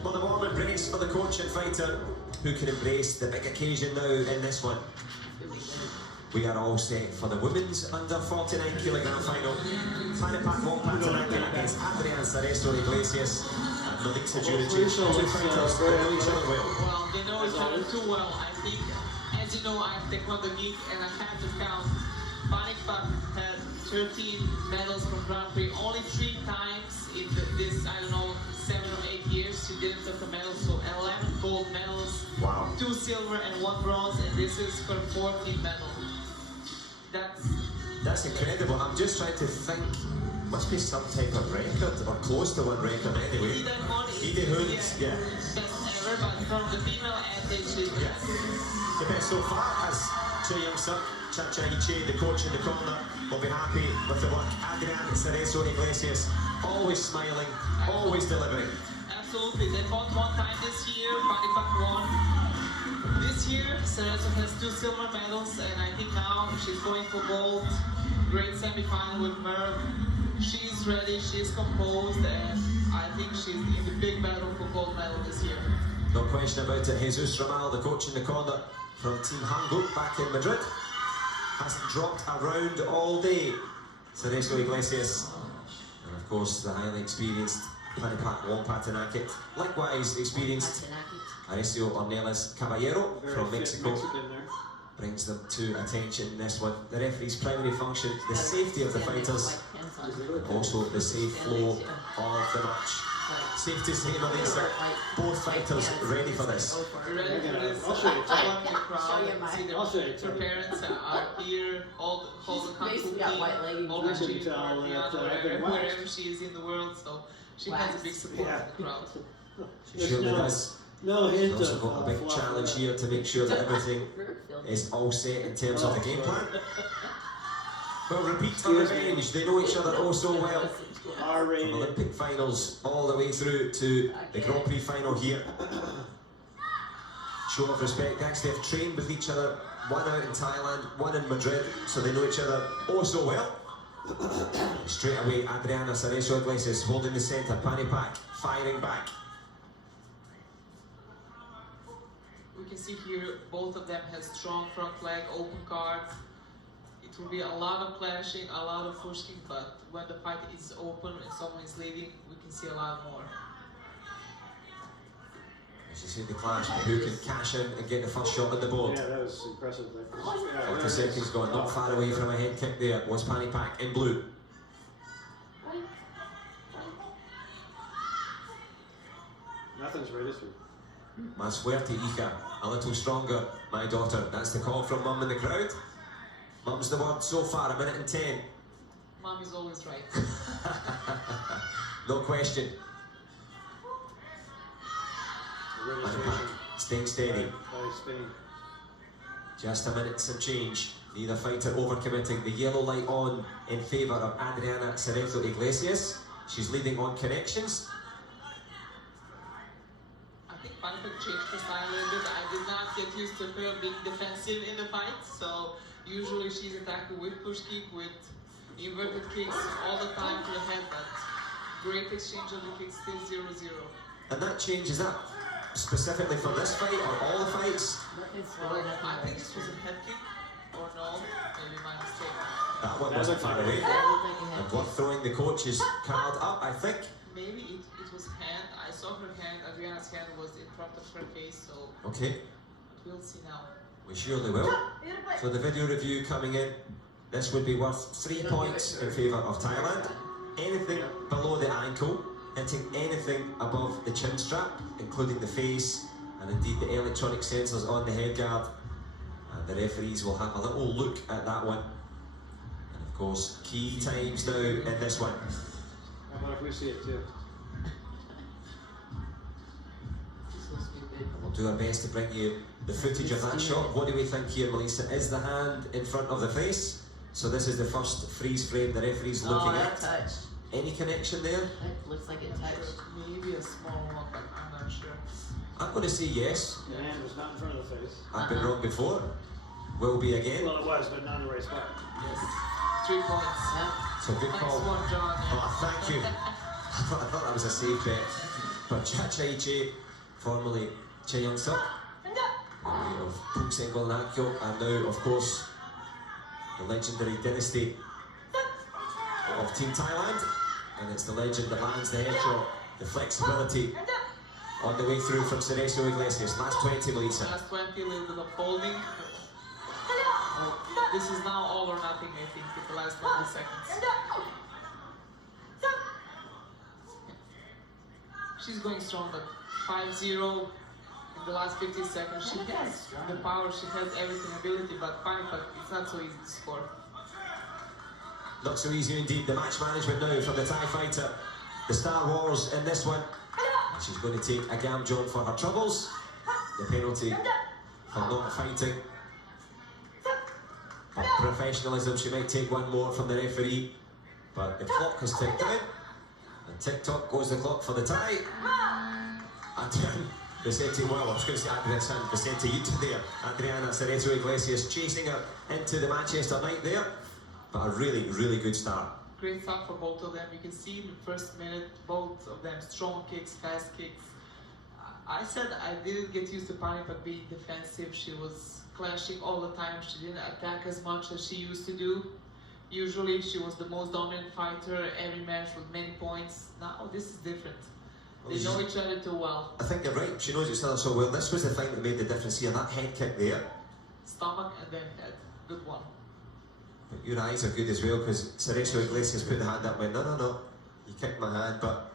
Well, the warm embrace for the coach and fighter who can embrace the big occasion now in this one. We are all set for the women's under 49 kilogram final. Panipak Wongpatanaka against Adrian Cerezo Iglesias and Melissa Juric. Two fighters who know each other well. Well, they know each other too well. I think, as you know, I'm Taekwondo geek and I have to count. Panipak had 13 medals from Grand Prix. Only 3 times in this, I don't know, 7 or 8 years she didn't take a medal. So 11 gold medals, Wow. 2 silver and 1 bronze, and this is her 14th medal. That's incredible. I'm just trying to think. Must be some type of record or close to one record anyway. Ida Hoons, yeah. Best ever, but from the female athlete, she's the best. The best so far as Che Young-suk, Chacha Iche, the coach in the corner, will be happy with the work. Adrian Cerezo Iglesias, always smiling, always delivering. Absolutely. They fought 1 time this year, Panipak won. This year, Cerezo has 2 silver medals, and I think now she's going for gold. Great semi-final with Merv. She's ready, she's composed, and I think she's in the big battle for gold medal this year. No question about it. Jesus Ramal, the coach in the corner from Team Hango back in Madrid, hasn't dropped a round all day. Cerezo Iglesias, and of course the highly experienced Panipak Wongpatanaka, likewise experienced Arecio Ornelas Caballero from Mexico, brings them to attention this one. The referee's primary function, the safety of the fighters, also the safe flow of the match. Safe to say, Melissa, both fighters ready for this. We're ready for this. I'll show you. Everyone in the crowd, see I'll show you. their parents are here, all the kung fu Basically got white lady team, always behind. cheering for You can Rihanna tell that, wherever, wax. wherever she is in the world, so she has a big support in the crowd. She surely does. No hint She's also of got a big fluff challenge on here to make sure that everything is all set in terms of the game plan. Well, repeat and revenge, they know each other oh so well. From R-rated. Olympic finals all the way through to the Grand Prix final here. Show of respect, actually have trained with each other, one out in Thailand, one in Madrid, so they know each other oh so well. Straight away, Adriana Cerezo Iglesias holding the centre, Panipak firing back. we can see here both of them have strong front leg, open guards. It will be a lot of clashing, a lot of pushing, but when the fight is open and someone is leading, we can see a lot more. As you see the clash, who can cash in and get the first shot on the board? Yeah, that was impressive. 50 seconds gone, not far away from a head kick there. Was Panipak in blue. Nothing's registered. Más fuerte, hija. A little stronger, my daughter. That's the call from Mum in the crowd. Mum's the word so far, 1:10. Mom is always right. No question. Registration Staying steady. by Spain. Just a minute, some change. Neither fighter overcommitting. The yellow light on in favour of Adriana Cerezo Iglesias. She's leading on connections. I think Panipak changed her style a little bit. I did not get used to her being defensive in the fight, so usually she's attacking with push kick, with inverted kicks all the time to the head, but great exchange of the kicks, still 0-0. And that change, is that specifically for this fight or all the fights? I think this was a head kick, or no, maybe my mistake. That one wasn't far away. And worth throwing the coach's card up, I think. Maybe it was hand. I saw her hand. Adriana's hand was in front of her face, so Okay, we'll see now. we surely will. So the video review coming in. This would be worth 3 points in favour of Thailand. Anything below the ankle, hitting anything above the chin strap, including the face, and indeed the electronic sensors on the head guard. And the referees will have a little look at that one. And of course, key times now in this one. How about if we see it too? So stupid. We'll do our best to bring you the footage of that shot. What do we think here, Melissa? Is the hand in front of the face? So this is the first freeze frame the referee's looking Oh, that at. touched. Any connection there? That looks like it touched. Maybe a small one, but I'm not sure. I'm going to say yes. The hand was not in front of the face. I've been wrong before. Will be again. Well, it was, but not in the right spot. Yes. 3 points. Yep. So good Nice call. one, John. Oh, thank you. I thought that was a safe bet. But Cha Chai Che, formerly Che Young Suk, of Puk Sengol Nakyo, and now, of course, the legendary dynasty of Team Thailand. And it's the legend that lands the headshot, the flexibility on the way through from Cerezo Iglesias. Last 20, Melissa. Last 20, a little bit of folding. This is now all or nothing, I think, in the last 20 seconds. She's going strong, but 5-0 in the last 50 seconds. She has the power, she has everything, ability, but Panipak, it's not so easy to score. Not so easy indeed. The match management now from the Thai fighter. The Star Wars in this one. She's going to take a Gamjon for her troubles. The penalty for not fighting. For professionalism, she might take one more from the referee. But the clock has ticked out. And tick-tock goes the clock for the Thai. Adriana Vicente, well, I was going to say Adriana Vicente Yuta there. Adriana Cerezo Iglesias chasing her into the Manchester night there. But a really, really good start. Great start for both of them. You can see in the first minute, both of them strong kicks, fast kicks. I said I didn't get used to Panipak being defensive. She was clashing all the time. She didn't attack as much as she used to do. Usually she was the most dominant fighter every match with many points. Now this is different. They know each other too well. I think you're right. She knows each other so well. This was the thing that made the difference here. That head kick there. Stomach and then head. Good one. But your eyes are good as well, because Cerezo Iglesias put the hand up and went, no, you kicked my hand, but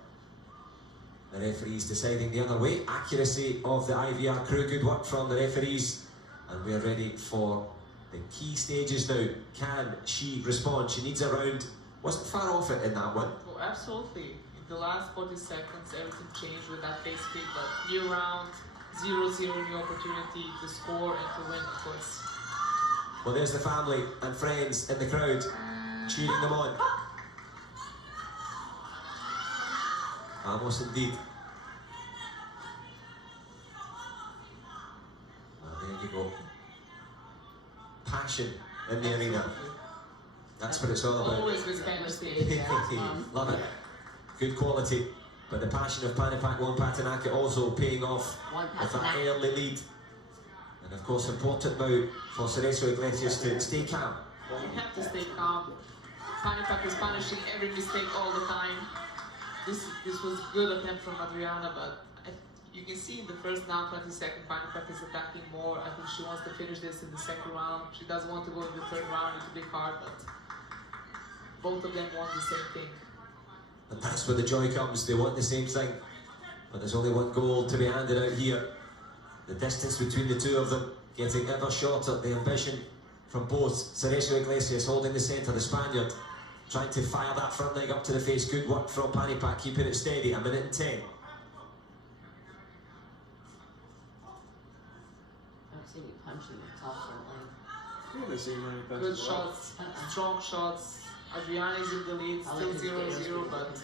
the referee's deciding the other way. Accuracy of the IVR crew, good work from the referees. And we're ready for the key stages now. Can she respond? She needs a round. Wasn't far off it in that one. Oh, absolutely. In the last 40 seconds, everything changed with that face kick, but new round, 0-0, new opportunity to score and to win, of course. Well, there's the family and friends in the crowd cheering them on. Vamos indeed. There you go. Passion in the arena. That's what it's all about. Always this kind of stage. Love it. Good quality. But the passion of Panipak Wongpatanaka also paying off with that early lead. And of course, important now for Cerezo Iglesias to stay calm. You have to stay calm. Panipak is punishing every mistake all the time. This was good attempt from Adriana, but you can see in the first now 20-second, Panipak is attacking more. I think she wants to finish this in the second round. She doesn't want to go in the third round. It's a big hard, but both of them want the same thing. And that's where the joy comes. They want the same thing. But there's only one goal to be handed out here. The distance between the two of them getting ever shorter. The ambition from both. Cerezo Iglesias holding the centre, the Spaniard trying to fire that front leg up to the face. Good work from Panipak, keeping it steady. 1 minute and 10. I've seen you punching the top front leg. Good shots, strong shots. Adriana is in the lead, still 0-0, but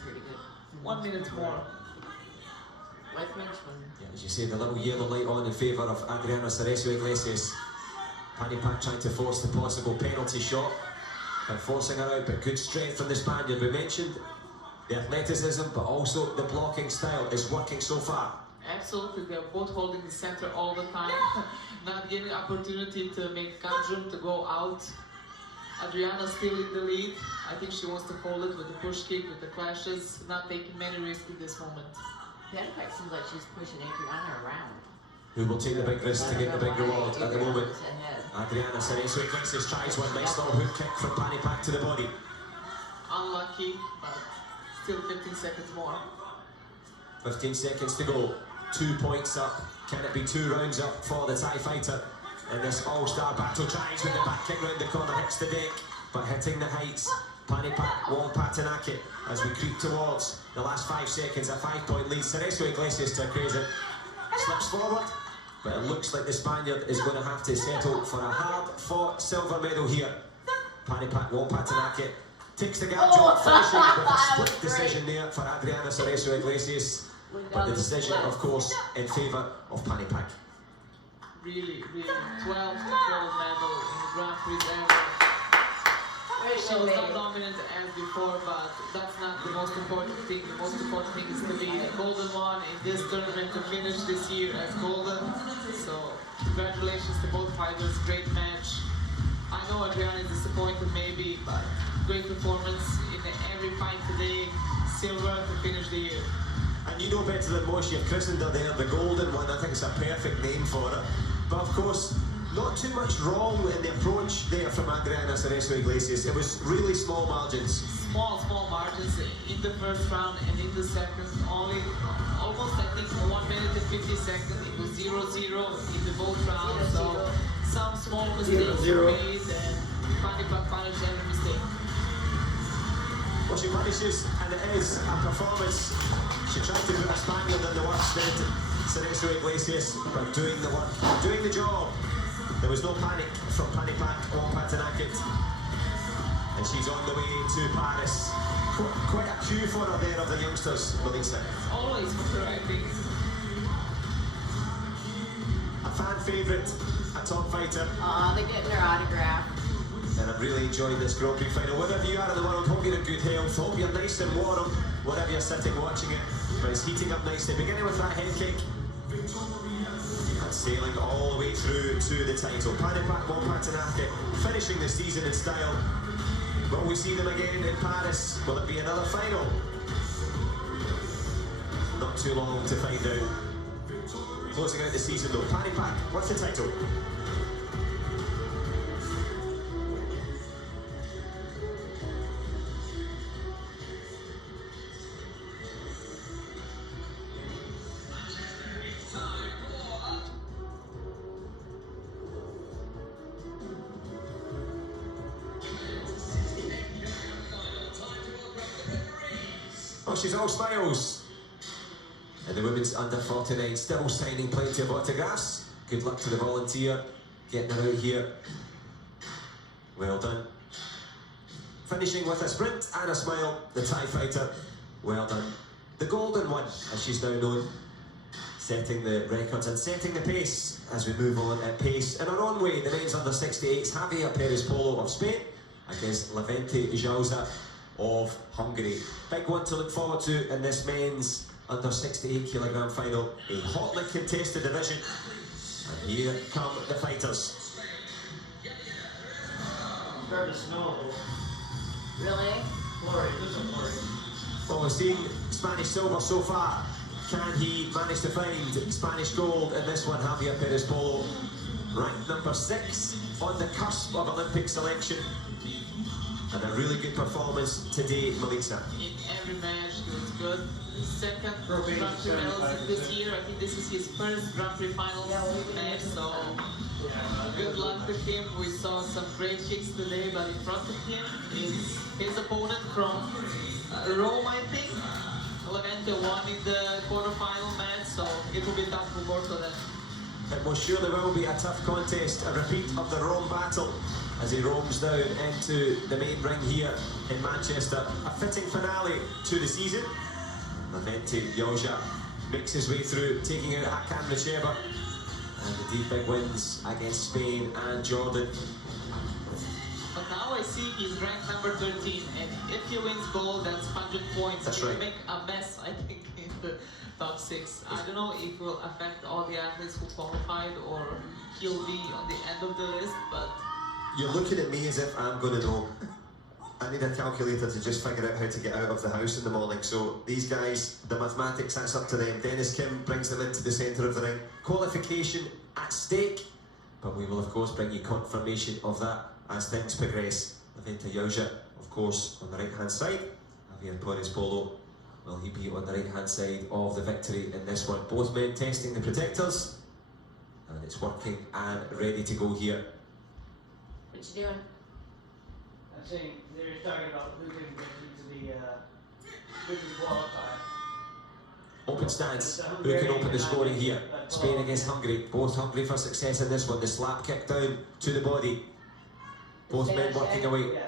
1 minute more. Yeah, as you say, the little yellow light on in favour of Adriana Cerezo Iglesias. Panipak trying to force the possible penalty shot by forcing her out, but good strength from the Spaniard. We mentioned the athleticism, but also the blocking style is working so far. Absolutely, they're both holding the center all the time, not getting opportunity to make conjure to go out. Adriana still in the lead. I think she wants to hold it with the push kick, with the clashes, not taking many risks in this moment. Panipak seems like she's pushing Adriana around. Who will take the big risk to get the big reward at the moment? Adriana Cerezo Iglesias tries one nice little hook kick from Panipak to the body. Unlucky, but still 15 seconds more. 15 seconds to go. 2 points up. Can it be 2 rounds up for the Thai fighter in this all-star battle? Tries with the back kick round the corner, hits the deck, but hitting the heights. Panipak won't Patanake as we creep towards the last 5 seconds. A 5-point lead. Cerezo Iglesias to crazy. Slips forward, but it looks like the Spaniard is going to have to settle for a hard-fought silver medal here. Panipak won't Patanake. Takes the gap drop, finishing with a split decision there for Adriana Cerezo Iglesias. But the decision, of course, in favour of Panipak. Really, 12th gold medal in the Grand Prix ever. She was not dominant as before, but that's not the most important thing. The most important thing is to be the golden one in this tournament, to finish this year as golden. So, congratulations to both fighters, great match. I know Adriana is disappointed maybe, but great performance in every fight today. Silver to finish the year. And you know better than most, you've christened her there, the golden one. I think it's a perfect name for her. But of course, not too much wrong in the approach there from Adriana Cerezo Iglesias. It was really small margins. Small margins in the first round and in the second. Only almost, I think, 1 minute and 50 seconds. It was 0-0 in the both rounds. So some small mistakes were made, and Panipak punished every mistake. Well, she manages, and it is a performance. She tried to put a Spaniard in the worst stead, Cerezo Iglesias, but doing the work, doing the job. There was no panic from Panipak or Patanakit. And she's on the way to Paris. Quite a queue for her there of the youngsters, Melissa. Always for her, I think. A fan favourite, a top fighter. They're getting her autograph. And I'm really enjoying this Grand Prix final. Wherever you are in the world, hope you're in good health, hope you're nice and warm, wherever you're sitting watching it. But it's heating up nicely, beginning with that head kick. And sailing all the way through to the title. Panipak won't Patanake, finishing the season in style. Will we see them again in Paris? Will it be another final? Not too long to find out. Closing out the season though, Panipak, what's the title? Oh, she's all smiles. And the women's under 49 still signing plenty of autographs. Good luck to the volunteer getting her out here. Well done. Finishing with a sprint and a smile, the Thai fighter. Well done. The golden one, as she's now known. Setting the records and setting the pace as we move on at pace. In our own way, the men's under 68s, Javier Perez Polo of Spain against Levente Jauza of Hungary. Big one to look forward to in this men's under 68 kilogram final. A hotly contested division. And here come the fighters. Starting to snow. Really? Flurry, just a flurry. Well, we've seen Spanish silver so far. Can he manage to find Spanish gold in this one? Javier Perez Polo, ranked number 6 on the cusp of Olympic selection. And a really good performance today, Melissa. In every match, he was good. Second Grand Prix medals this year. I think this is his first Grand Prix final match, so good luck to him. We saw some great kicks today, but in front of him is his opponent from Rome, I think. Levente won in the quarterfinal match, so it will be tough for both of them. It most surely will be a tough contest, a repeat of the Rome battle as he roams down into the main ring here in Manchester. A fitting finale to the season. Levente Joja makes his way through, taking out Hakan Racheva. And the deep big wins against Spain and Jordan. But now I see he's ranked number 13, and if he wins gold, that's 100 points. That's He'll right. make a mess, I think, in the top 6. I don't know if it will affect all the athletes who qualified or he'll be on the end of the list, but... You're looking at me as if I'm going to know. I need a calculator to just figure out how to get out of the house in the morning. So these guys, the mathematics, that's up to them. Dennis Kim brings them into the centre of the ring. Qualification at stake. But we will, of course, bring you confirmation of that as things progress. Levente Joja, of course, on the right-hand side. Javier Perez Polo, will he be on the right-hand side of the victory in this one? Both men testing the protectors. And it's working and ready to go here. What you doing? I'm saying they're talking about who can get into the who can qualify. Open stance, who can open the scoring here? Spain against Hungary, both hungry for success in this one. The slap kick down to the body. Both men working away. Yeah.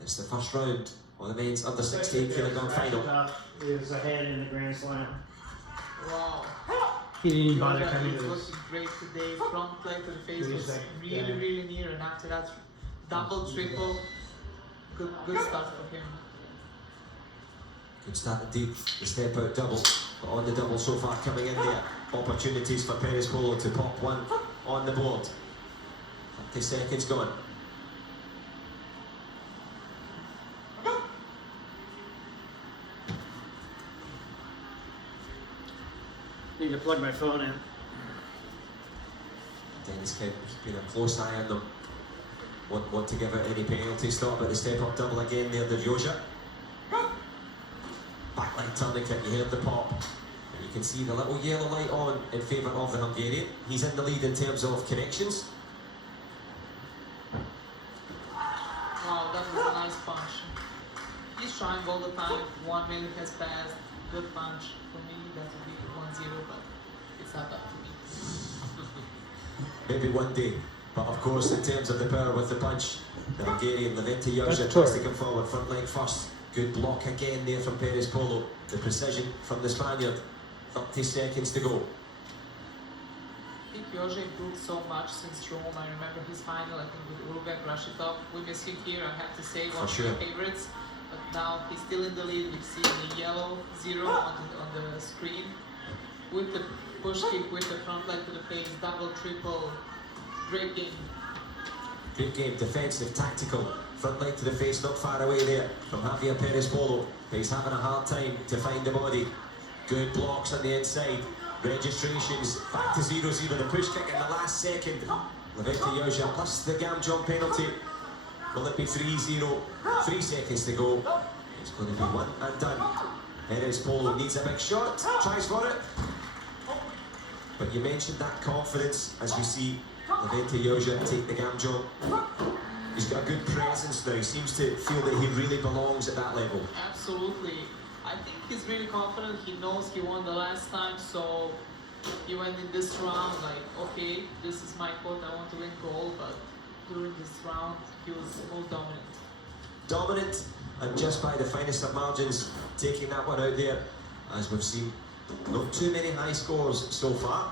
It's the first round of the men's under 16 kilogram final. He was ahead in the Grand Slam. Wow. He didn't even bother Joja coming is to looking this. great today. Front play to the face He was was like, really, yeah. really near, and after that, double, triple. Good start for him. Good start indeed. The step out double, but on the double so far coming in there. Opportunities for Perez Polo to pop one on the board. 30 seconds gone. Need to plug my phone in. Dennis Kim keeping a close eye on them. Won't want to give out any penalty stop, but the step up double again there, the Joja. Backline tourniquet, you heard the pop. And you can see the little yellow light on in favour of the Hungarian. He's in the lead in terms of connections. Wow, that was a nice punch. He's trying all the time. 1 minute has passed. Good punch. For me, that would be 1-0, but it's not up to me. Maybe one day. But of course, in terms of the power with the punch, the Hungarian Levente Joja tries to come forward, front leg first. Good block again there from Perez Polo. The precision from the Spaniard. 30 seconds to go. I think Joja improved so much since Rome. I remember his final, I think, with Uruguay, Rashidov. We miss him here, I have to say, one of my favorites. But now he's still in the lead. We see the yellow 0 on the screen. With the push kick, with the front leg to the face, double, triple. Great game. Great game, defensive, tactical. Front leg to the face, not far away there from Javier Perez Polo. He's having a hard time to find the body. Good blocks on the inside. Registrations back to 0-0. The push kick in the last second. Levente Joja plus the Gamjon penalty. Will it be 3-0? 3 seconds to go. It's going to be one and done. Perez Polo needs a big shot. Tries for it. But you mentioned that confidence as we see Levente Joja take the Gamjon. He's got a good presence now. He seems to feel that he really belongs at that level. Absolutely. I think he's really confident. He knows he won the last time, so he went in this round like, okay, this is my court, I want to win gold, but during this round, he was most dominant. Dominant, and just by the finest of margins, taking that one out there, as we've seen. Not too many high scores so far.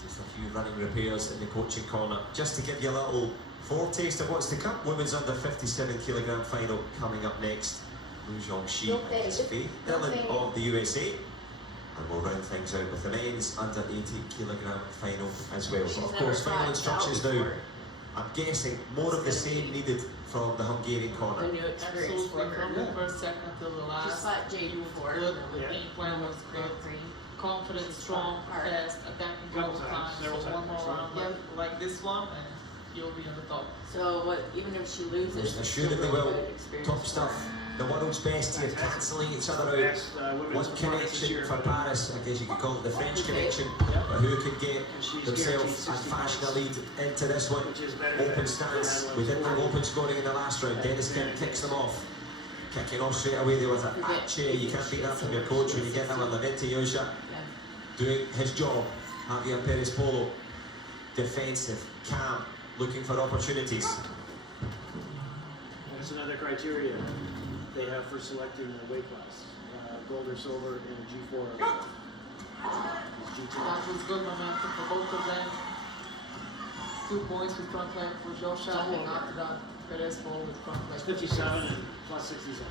Just a few running repairs in the coaching corner. Just to give you a little foretaste of what's to come. Women's under 57 kilogram final coming up next. Wu Zhongxi against Faith Dillon of the USA. And we'll round things out with the men's under 80 kilogram final as well. But of course, final instructions now. I'm guessing more of the same needed from the Hungarian corner. A new experience Absolutely, for her. from the first second till the last. Just like J.D. before. Good, the game plan was good. Prix. Confident, strong, fast, attacking all the time. So one more round like this one, and you'll be on the top. So what? Even if she loses, it's still Assuredly really will. good experience Top for stuff. her. The world's best here, cancelling each other out. One connection for Paris, I guess you could call it the French connection, but who can get themselves and fashion a lead into this one? Open stance. We didn't have open scoring in the last round. Dennis Kim kicks them off. Kicking off straight away there with a chair. You can't beat that from your coach when you get that one. Levente Yosha doing his job. Javier Perez Polo, defensive, calm, looking for opportunities. That's another criteria they have for selecting the weight class. Gold or silver in a G4 or G10. That was good momentum for both of them. 2 points with front leg for Josha, and after that, Perez Polo with front leg. It's 57 and plus 67.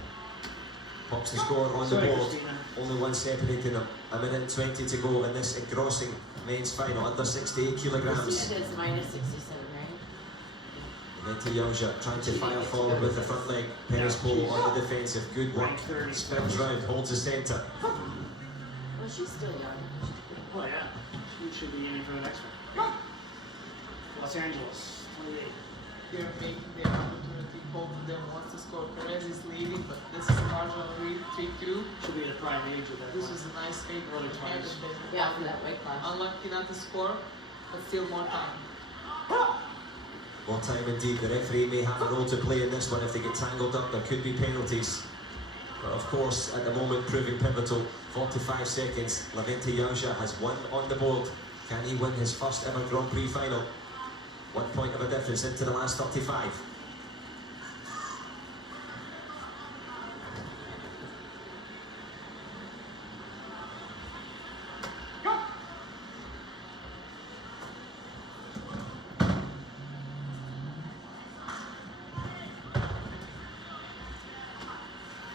Pops the score on the board. Only one separating them. A minute and 20 to go in this engrossing men's final under 68 kilograms. Christina does minus 67, right? Levente Yosha trying to fire forward with the front leg. Perez Polo on the defensive. Good work. Spins round, holds the centre. Well, she's still young. Oh yeah, she should be aiming for the next one. Los Angeles, 28. They're making their opportunity. Both of them wants to score. Perez is leading, but this is a marginal lead, 3-2. Should be the prime age of that. This one. was a nice fake Early and 20s. Yeah, for that weight class. unlucky not to score, but still more time. More time indeed. The referee may have a role to play in this one. If they get tangled up, there could be penalties. But of course, at the moment, proving pivotal. 45 seconds. Levente Yosha has one on the board. Can he win his first ever Grand Prix final? 1 point of a difference into the last 35.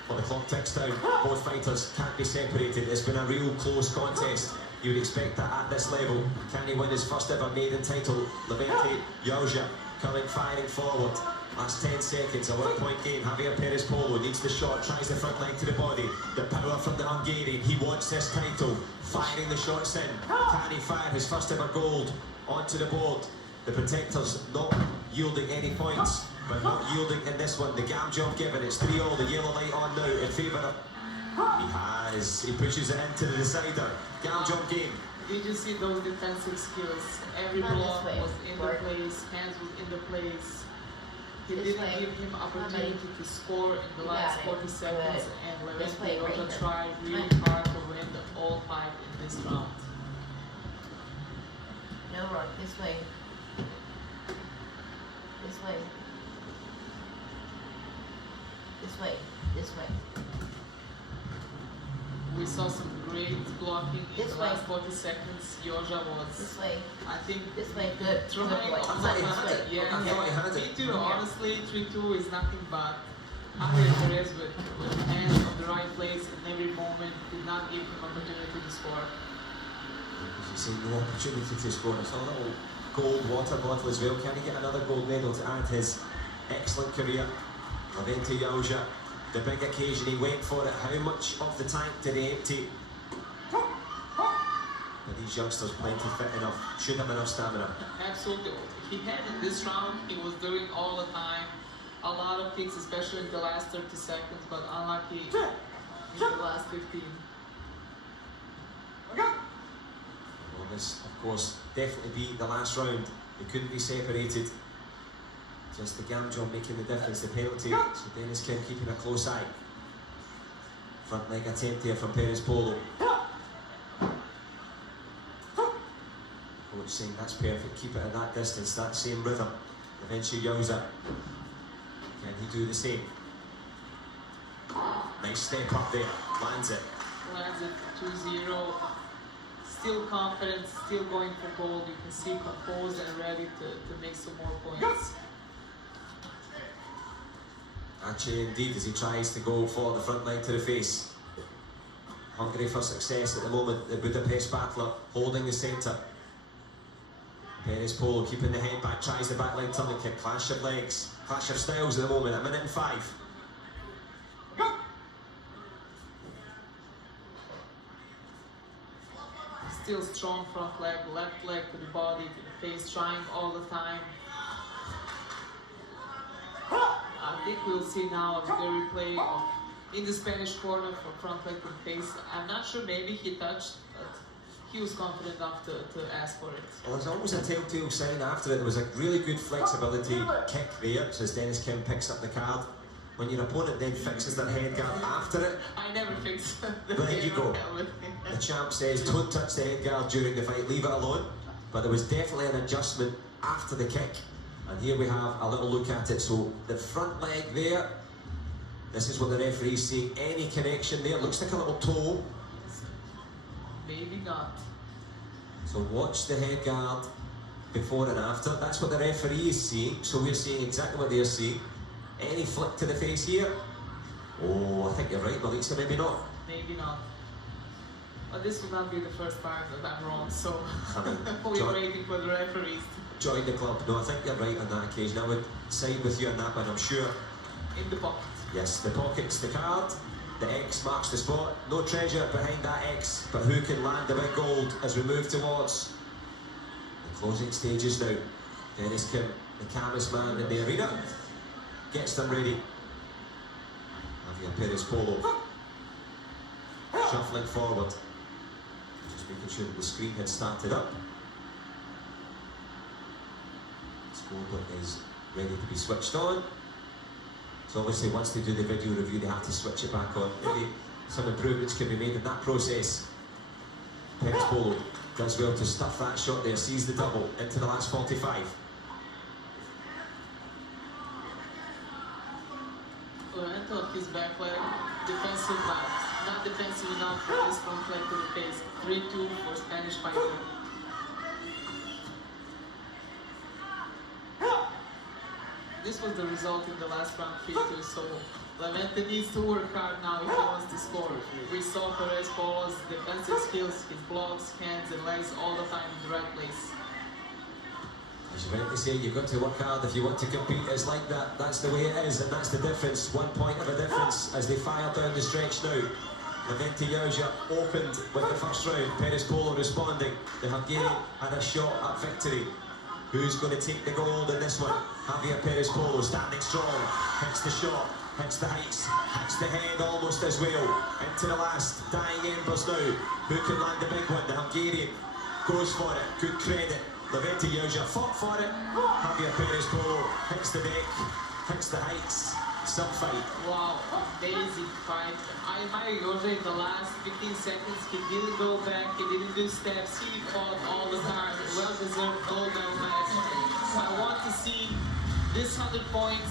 Well, the clock ticks down. Both fighters can't be separated. It's been a real close contest. You would expect that at this level. Can he win his first ever maiden title? Levente Yosha coming firing forward. Last 10 seconds, a 1 point game. Javier Perez Polo needs the shot, tries the front leg to the body. The power from the Hungarian. He wants this title. Firing the shots in. Can he fire his first ever gold onto the board? The protectors not yielding any points, but not yielding in this one. The gam jump given. It's 3-all. The yellow light on now in favour of. He has. He pushes it into the decider. Gam jump game. Did you see those defensive skills? Every block was in the place, hands was in the place. He didn't give him opportunity to score in the last 40 seconds, and Levente Yosha tried really hard to win the all fight in this round. No, Rock, this way. This way. This way. This way. We saw some great blocking in This the way. last 40 seconds. Yosha was, This way. I think, This way. Good. trying Good boy. on I thought he top had of it. Yeah, I thought he had it. 3-2, honestly, 3-2 is nothing but Javier Perez with hands on the right place in every moment, did not give him opportunity to score. As you see, no opportunity to score. It's a little gold water bottle as well. Can he get another gold medal to add his excellent career? Levente Yosha, the big occasion, he went for it. How much of the tank did he empty? But these youngsters plenty fit enough, should have enough stamina. Absolutely. He had in this round, he was doing all the time. A lot of kicks, especially in the last 30 seconds, but unlucky in the last 15. Well, this, of course, definitely be the last round. They couldn't be separated. Just the gam job making the difference, the penalty. So Dennis Kim keeping a close eye. Front leg attempt here from Perez Polo. Coach saying that's perfect, keep it at that distance, that same rhythm. Eventually Yosha. Can he do the same? Nice step up there, lands it. Lands it 2-0. Still confident, still going for gold. You can see composed and ready to make some more points. Actually, indeed, as he tries to go for the front leg to the face. hungry for success at the moment. The Budapest battler holding the centre. Perez Polo keeping the head back, tries the back leg turning kick. Clash of legs, clash of styles at the moment. 1 minute and 5. Still strong front leg, left leg to the body, to the face, trying all the time. I think we'll see now a good replay of in the Spanish corner for front leg to the face. I'm not sure, maybe he touched, but he was confident enough to ask for it. Well, there's always a telltale sign after it. There was a really good flexibility kick there, so as Dennis Kim picks up the card. When your opponent then fixes their head guard after it, I never fixed the but there you go. The champ says, don't touch the head guard during the fight, leave it alone. But there was definitely an adjustment after the kick. And here we have a little look at it. So the front leg there, this is what the referee's seeing. Any connection there, looks like a little toe. Maybe not. So watch the head guard before and after. That's what the referee is seeing. So we're seeing exactly what they're seeing. Any flick to the face here? Oh, I think you're right, Melissa, maybe not. Maybe not. But this will not be the first time that I'm wrong, so we're waiting for the referees. Join the club. No, I think you're right on that occasion. I would side with you on that one, I'm sure. In the pocket. Yes, the pocket's the card. The X marks the spot. No treasure behind that X, but who can land the big gold as we move towards the closing stages now? Dennis Kim, the calmest man in the arena, gets them ready. Javier Perez Polo shuffling forward, just making sure that the screen had started up. The scoreboard is ready to be switched on. So obviously once they do the video review they have to switch it back on. Maybe some improvements can be made in that process. Perez Polo does well to stuff that shot there, sees the double into the last 45. Lorenzo, his back leg, defensive leg, not defensive enough for his front leg to the face. 3-2 for Spanish fighter. This was the result in the last round, 3-2, so Levente needs to work hard now if he wants to score. We saw Perez Polo's defensive skills, his blocks, hands and legs all the time in the right place. As you meant to say, you've got to work hard if you want to compete. It's like that. That's the way it is, and that's the difference. 1 point of a difference as they fire down the stretch now. Levente Yauja opened with the first round. Perez Polo responding. The Hungarian had a shot at victory. Who's going to take the gold in this one? Javier Perez Polo standing strong. Hits the shot, hits the heights, hits the head almost as well. Into the last dying embers now. Who can land the big one? The Hungarian goes for it. Good credit. Levente Yauja fought for it. Javier Perez Polo hits the deck, hits the heights. Some fight. Wow, amazing fight. I admire Yauja in the last 15 seconds. He didn't go back, he didn't do steps, he fought all the time. Well-deserved gold medal match. I want to see this 100 points.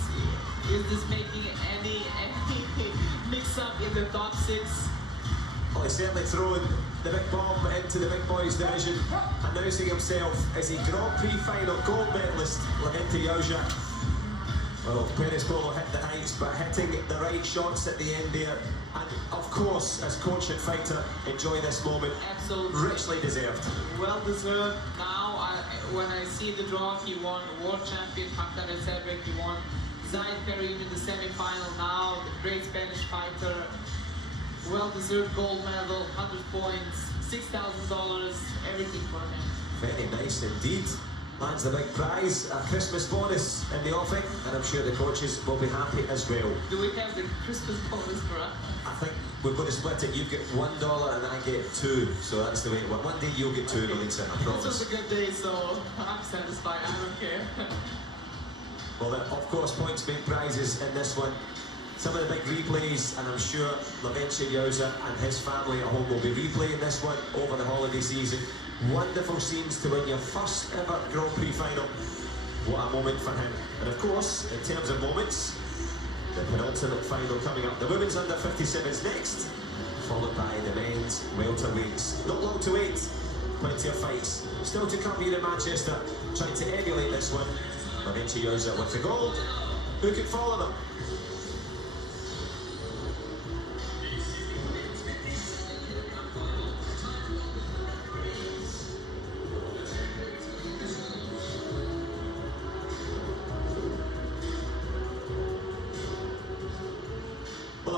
Is this making any mix-up in the top 6? Well, he's certainly thrown the big bomb into the big boys division, announcing himself as a Grand Prix final gold medalist, Levente Yauja. Well, Perez Polo hit the heights, but hitting the right shots at the end there. And of course, as coach and fighter, enjoy this moment. Absolutely. Richly deserved. Well deserved. Now, when I see the draw, he won world champion Hakan Cedric, he won Zaid Karim in the semi-final. Now, the great Spanish fighter. Well-deserved gold medal, 100 points, $6,000, everything for him. Very nice indeed. Lands the big prize, a Christmas bonus in the offing, and I'm sure the coaches will be happy as well. Do we have the Christmas bonus for us? I think we're going to split it. You get $1 and I get 2, so that's the way it works. One day you'll get 2, Melissa, I promise. This was a good day, so I'm satisfied, I don't care. Well, of course, points make prizes in this one. Some of the big replays, and I'm sure Levente Yauja and his family at home will be replaying this one over the holiday season. Wonderful scenes to win your first ever Grand Prix final. What a moment for him. And of course, in terms of moments, the penultimate final coming up. The women's under 57s next, followed by the men's welterweights. Not long to wait. Plenty of fights still to come here in Manchester, trying to emulate this one. Levente Yauja with the gold. Who can follow them?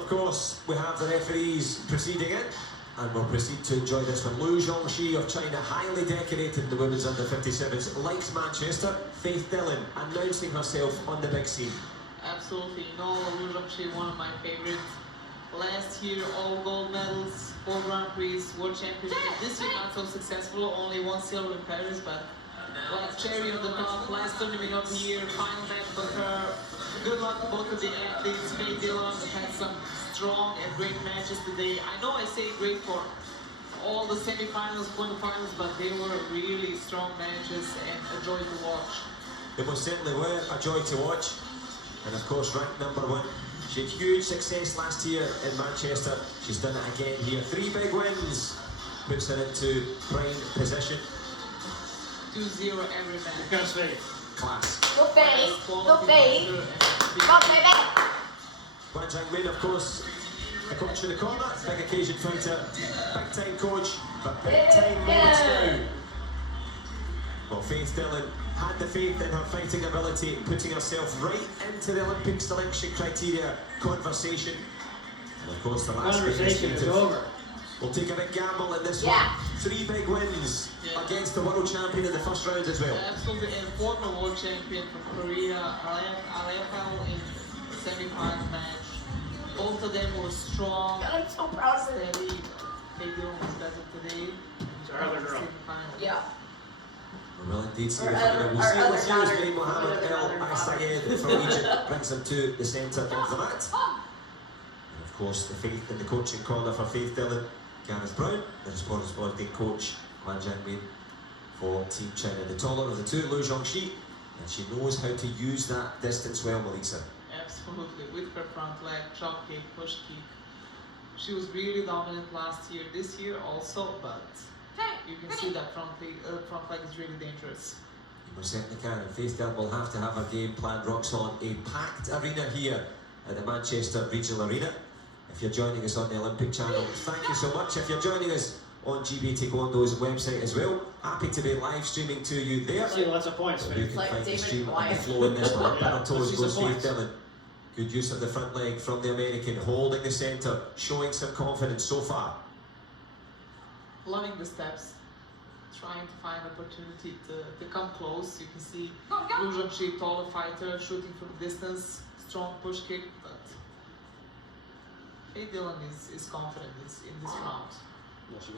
of course, we have the referees proceeding in, and we'll proceed to enjoy this one. Liu Zhongxi of China, highly decorated in the women's under 57s, likes Manchester. Faith Dillon announcing herself on the big scene. Absolutely, you know, Liu Zhongxi, one of my favorites. Last year, all gold medals, 4 Grand Prix, World Championship. This year, not so successful, only 1 silver in Paris, but like cherry on the top, last tournament of the year, final match for her. Good luck to both of the athletes. Faith Dillon had some strong and great matches today. I know I say great for all the semi-finals, quarterfinals, but they were really strong matches and a joy to watch. They most certainly were a joy to watch, and of course ranked #1. She had huge success last year in Manchester. She's done it again here. 3 big wins, puts her into prime position. 2-0 every match. Here comes Faith. Class. Go Faith. Go Faith. Go baby. Guan Zhangmin, of course, a coach in the corner, big occasion fighter, big time coach, but big time moments now. Well, Faith Dillon had the faith in her fighting ability, putting herself right into the Olympic selection criteria conversation. And of course, the last Conversation is over. We'll take a big gamble in this one. 3 big wins against the world champion in the first round as well. Absolutely, and former world champion from Korea, Alefal in the semi-final match. Both of them were strong, God, I'm so proud of her. steady. Faith Dillon was better today. It's our other girl. Semi-final. Yeah. We will indeed see Our the other- final. We'll our see other what's daughter- used by Mohammed our other El daughter- Asayed from Egypt brings him to the centre of the mat. And of course, the faith in the coaching corner for Faith Dillon, Gareth Brown, the responsibility coach, Guan Zhangmin for Team China. The taller of the two, Liu Zhongxi, and she knows how to use that distance well, Melissa. Absolutely, with her front leg, chop kick, push kick. She was really dominant last year, this year also, but you can see that front leg is really dangerous. You most certainly can, and Faith Dillon will have to have her game planned rock solid. A packed arena here at the Manchester Regional Arena. If you're joining us on the Olympic channel, thank you so much. If you're joining us on GB Taekwondo's website as well, happy to be live streaming to you there. See lots of points, You Faith. can Like find the David stream and the Wyatt. flow in this one. Yeah, Battle toes see goes some Faith points. Dillon. Good use of the front leg from the American, holding the centre, showing some confidence so far. Loving the steps, trying to find opportunity to come close. You can see Liu Zhongxi, taller fighter, shooting from distance, strong push kick, but Faith Dillon is confident in this round.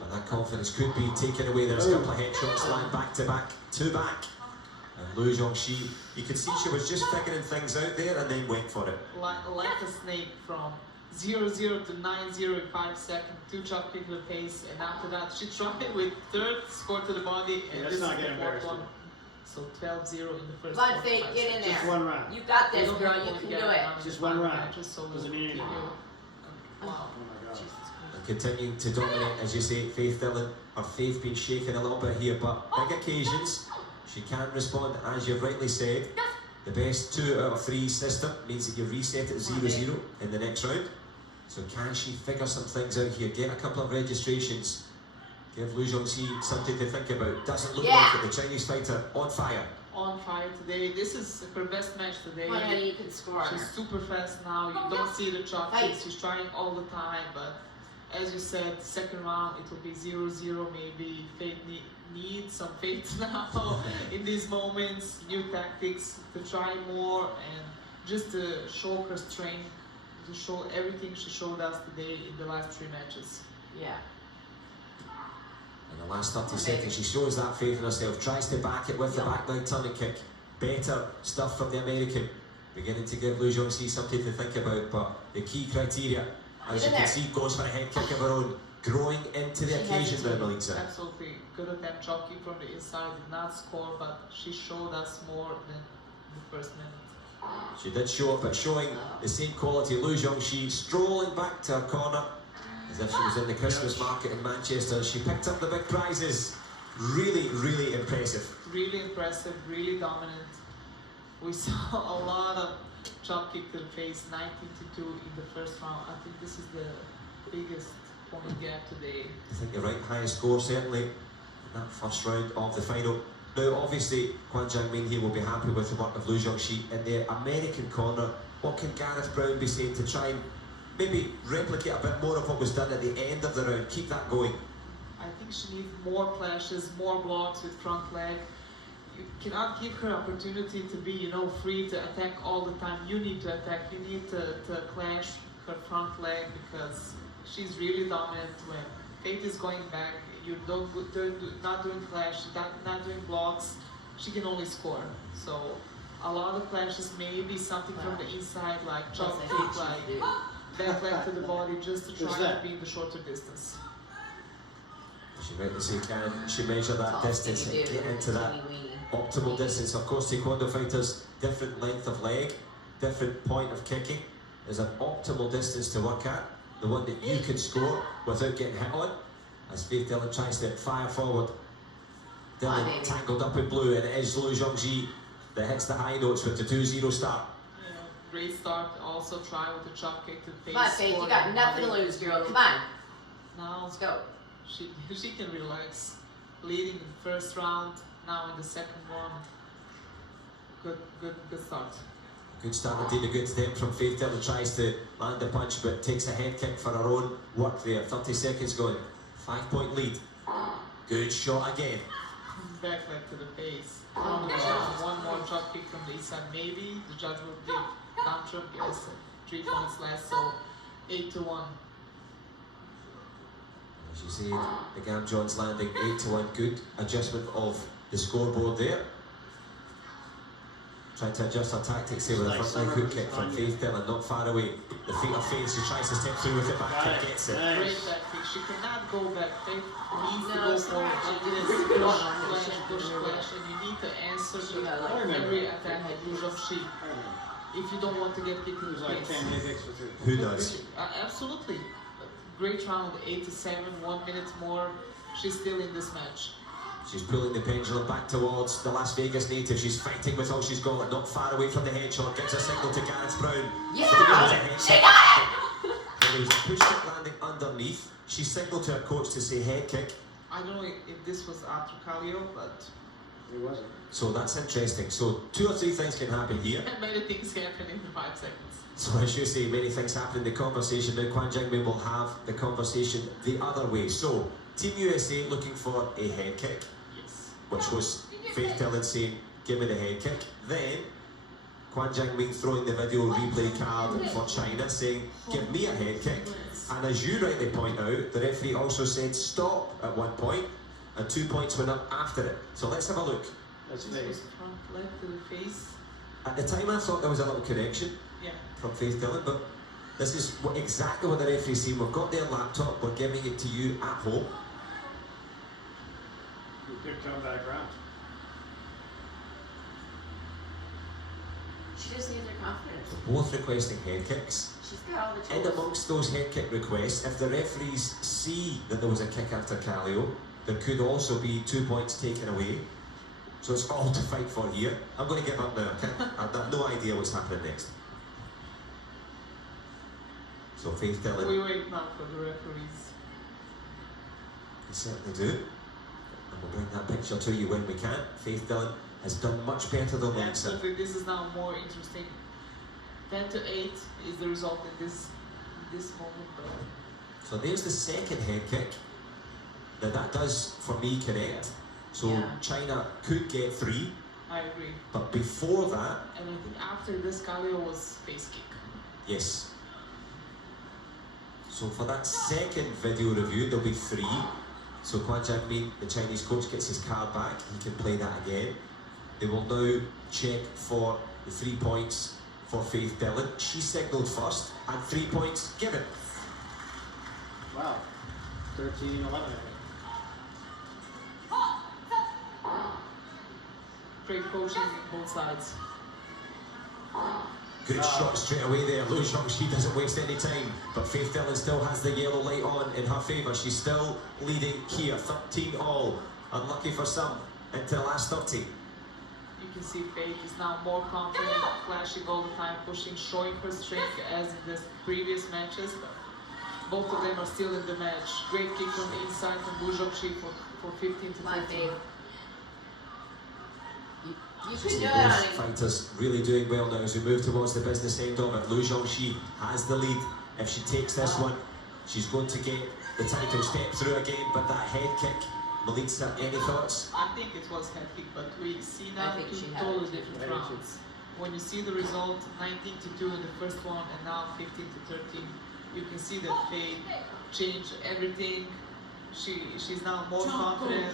And that confidence could be taken away. There's a couple of headshots lying back to back, 2 back. And Liu Zhongxi, you could see she was just figuring things out there and then went for it. Like a snake from 0-0 to 9-0 in 5 seconds, 2 chop kick to the face, and after that she tried with 3rd score to the body, and Let's this not is get the 4th embarrassed. one. So 12-0 in the first Come on, 4 Faith, 5 get in seconds. there. Just 1 round. You got They this, don't girl. have You to can get do it. around Just in one final round. matches, so Doesn't we'll mean give anything. you- Wow. Oh my God. And continuing to dominate, as you say, Faith Dillon. Her faith being shaken a little bit here, but big occasions, she can respond, as you've rightly said. The best 2 out of 3 system means that you reset at 0-0 in the next round. So can she figure some things out here? Get a couple of registrations. Give Liu Zhongxi something to think about. Doesn't look like it. The Chinese fighter on fire. On fire today. This is her best match today. Come on, honey, you can score. She's super fast now. You don't see the chop kicks. She's trying all the time, but as you said, second round it will be 0-0. Maybe Faith needs some faith now in these moments. New tactics to try more and just to show her strength, to show everything she showed us today in the last 3 matches. Yeah. In the last 30 seconds, she shows that faith in herself, tries to back it with the back leg turning kick. Better stuff from the American. Beginning to give Liu Zhongxi something to think about, but the key criteria, as you can see, goes for a head kick of her own. Growing into the occasion now, Melissa. Absolutely. Good attempt, chop kick from the inside, did not score, but she showed us more than the first minute. She did show it, but showing the same quality. Liu Zhongxi strolling back to her corner as if she was in the Christmas market in Manchester. She picked up the big prizes. Really, really impressive. Really impressive, really dominant. We saw a lot of chop kick to the face, 19-2 in the first round. I think this is the biggest point gap today. I think you're right, highest score certainly in that first round of the final. Now obviously Guan Zhangmin here will be happy with the work of Liu Zhongxi in the American corner. What can Gareth Brown be saying to try and maybe replicate a bit more of what was done at the end of the round. Keep that going. I think she needs more clashes, more blocks with front leg. You cannot give her opportunity to be, you know, free to attack all the time. You need to attack. You need to clash her front leg because she's really dominant. When Faith is going back, you not doing clash, not doing blocks, she can only score. So a lot of clashes may be something from the inside, like chop kick, like back leg to the body, just to try to be in the shorter distance. She rightly say can she measure that distance and get into that optimal distance. Of course, Taekwondo fighters, different length of leg, different point of kicking. There's an optimal distance to work at, the one that you can score without getting hit on. As Faith Dillon tries to fire forward. Dillon tangled up in blue, and it is Liu Zhongji that hits the high notes with the 2-0 start. Yeah, great start. Also try with the chop kick to the face. Come on, Faith, you got nothing to lose, girl. Come on. Now Let's go. She can relax. Leading in the first round, now in the second one. Good start. Good start indeed, a good step from Faith Dillon. Tries to land a punch, but takes a head kick for her own work there. 30 seconds going. 5-point lead. Good shot again. Back leg to the face. One more drop kick from the inside. Maybe the judge will give down trip. Yes, 3 points less, so 8-1. As you see, the Gam John's landing 8-1. Good adjustment of the scoreboard there. Trying to adjust her tactics here with a front leg hook kick from Faith Dillon, not far away. The feet of Faith, she tries to step through with it, back kick, gets it. Great back kick. She cannot go back. Faith needs to go forward like this. Push, flash, and you need to answer every attack at Liu Zhongji. If you don't want to get kicked in the face. Who does? Absolutely. Great round, 8-7, 1 minute more. She's still in this match. She's pulling the pendulum back towards the Las Vegas native. She's fighting with all she's got, not far away from the headshot. Gives a signal to Gareth Brown. Yeah! She got it! There's a push kick landing underneath. She signaled to her coach to say head kick. I don't know if this was after Kallio, but It wasn't. So that's interesting. So 2 or 3 things can happen here. many things happen in the 5 seconds. So as you say, many things happen in the conversation. Now Kwan Jingmei will have the conversation the other way. So Team USA looking for a head kick. Which was Faith Dillon saying, give me the head kick. Then, Kwan Jingmei throwing the video replay card for China saying, give me a head kick. And as you rightly point out, the referee also said stop at one point, and 2 points went up after it. So let's have a look. That's This was front leg to the face. At the time I thought there was a little correction from Faith Dillon, but this is exactly what the referee said. We've got their laptop, we're giving it to you at home. Good comeback round. She just needs her confidence. Both requesting head kicks. She's got all the In tools. amongst those head kick requests, if the referees see that there was a kick after Kallio, there could also be 2 points taken away. So it's all to fight for here. I'm going to give up now. I've got no idea what's happening next. So Faith Dillon. We wait now for the referees. They certainly do. And we'll bring that picture to you when we can. Faith Dillon has done much better than Lisa. Absolutely, this is now more interesting. 10-8 is the result in this moment. But So there's the second head kick. Now that does, for me, connect. So China could get 3. I agree. But before that... And I think after this, Kallio was face kick. Yes. So for that second video review, there'll be 3. So Kwan Jingmei, the Chinese coach, gets his card back. He can play that again. They will now check for the 3 points for Faith Dillon. She signalled first, and 3 points given. Wow. 13-11, I think. Great coaching on both sides. Good shot straight away there. Liu Zhongji doesn't waste any time, but Faith Dillon still has the yellow light on in her favour. She's still leading here, 13 all. Unlucky for some, into the last 30. You can see Faith is now more confident, flashing all the time, pushing, showing her strength as in the previous matches. But both of them are still in the match. Great kick from the inside from Liu Zhongji for 15 to 15. You So can do it, both honey. fighters really doing well now as we move towards the business end of it. Liu Zhongji has the lead if she takes this one, she's going to get the title step through again. But that head kick, Melissa, any thoughts? I think it was head kick, but we see now I think she two had totally it. different rounds. When you see the result, 19-2 in the first one, and now 15-13, you can see that Faye changed everything. She's now more confident,